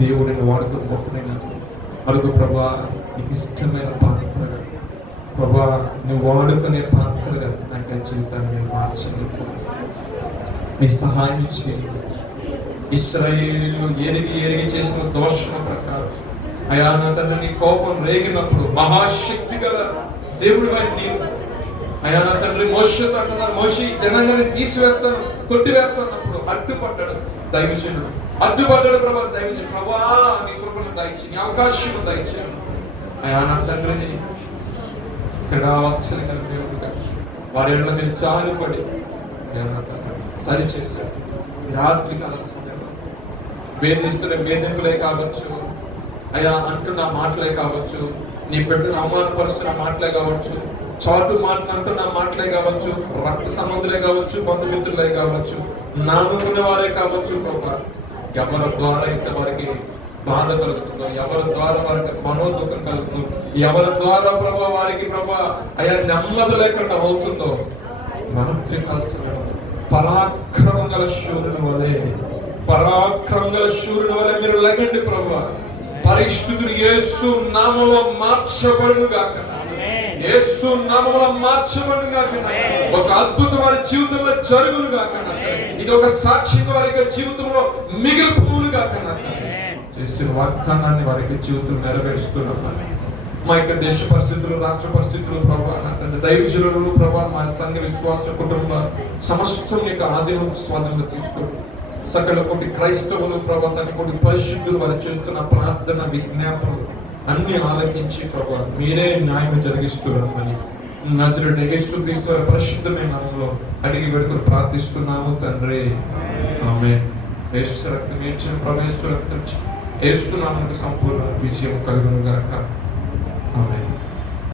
దేవుడిని వాడుకోబోతున్నాను. అడుగు ప్రభా, నీకు ఇష్టమైన పాత్రగా, ప్రభా నువ్వు వాడుకునే పాత్రగా నాకు జీవితాన్ని మార్చలేదు. నీ సహాయం చేయండి. ఇశ్రాయేలీయులు ఎరిగి చేసిన దోషణ ప్రకారం అయా నా తండ్రి, నీ కోపం రేగినప్పుడు మహాశక్తి గల దేవుడు నీవు అయా నా తండ్రి, మోషేతో అంటున్నారు, మోషే జనాంగాన్ని తీసివేస్తాను, కొట్టివేస్తానప్పుడు అడ్డుపడ్డాడు దైవజనుడు. అడ్డుపడ్డాడు ప్రభా దైవజనుడు. ప్రభా నీ కృపను దయచి, నీ అవకాశం దయచేయండి అయా నా తండ్రి. క్రీడావస్థలు కలిగిన దేవుడుగా వారి ఏళ్ళ మీద చాలుపడి సరిచేశారు. రాత్రి కాల సమయంలో వేధిస్తున్న వేధింపులే కావచ్చు, అయా అంటున్న మాటలే కావచ్చు, నీ బిడ్డను అవమానపరుస్తున్న మాటలే కావచ్చు, చాటు మాటలు అంటున్న మాటలే కావచ్చు, రక్త సంబంధులే కావచ్చు, బంధుమిత్రులే కావచ్చు, నానుకునే వారే కావచ్చు, ప్రభా ఎవరి ద్వారా ఇంతవరకు బాధ కలుగుతుందో, ఎవరి ద్వారా వారికి మనోదుఖం కలుగుతుందో, ఎవరి ద్వారా ప్రభా వారికి ప్రభా అయా నెమ్మది లేకుండా అవుతుందో, రాత్రి కాల్సిన పరాక్రమం గల శూరుని వలె మీరు లెగండి ప్రభా. పరిస్థితులు యేసు నామములో మార్చబడును గాక, యేసు నామములో మార్చబడును గాక. ఒక అద్భుతం వారి జీవితంలో జరుగును గాక. ఇది ఒక సాక్ష్యం వారి జీవితంలో మిగిలిపోవును గాక. చేసిన వాగ్దానాన్ని వారికి జీవితం నెరవేరుస్తున్నాం. మా యొక్క దేశ పరిస్థితులు, రాష్ట్ర పరిస్థితులు ప్రభా, నా తండ్రి దైవజనులు ప్రభా, మా సంఘ విశ్వాస కుటుంబ సమస్తం యొక్క ఆధీనం స్వాధీనంగా తీసుకోండి. సకల కోటి క్రైస్తవులు ప్రభా, సకల కోటి పరిశుద్ధులు వారు చేస్తున్న ప్రార్థన, విజ్ఞాపనలు అన్ని ఆలకించి ప్రభా మీరే న్యాయం జరిగిస్తున్నామని నజరేయుడైన యేసుక్రీస్తు వారి పరిశుద్ధమైన నామములో అడిగి వేడుకొని ప్రార్థిస్తున్నాము తండ్రి, ఆమేన్. యేసు రక్తం ఇచ్చిన ప్రవేశ రక్తం యేసు నామమునకు సంపూర్ణ విజయం కలుగును గాక. ఆమేన్.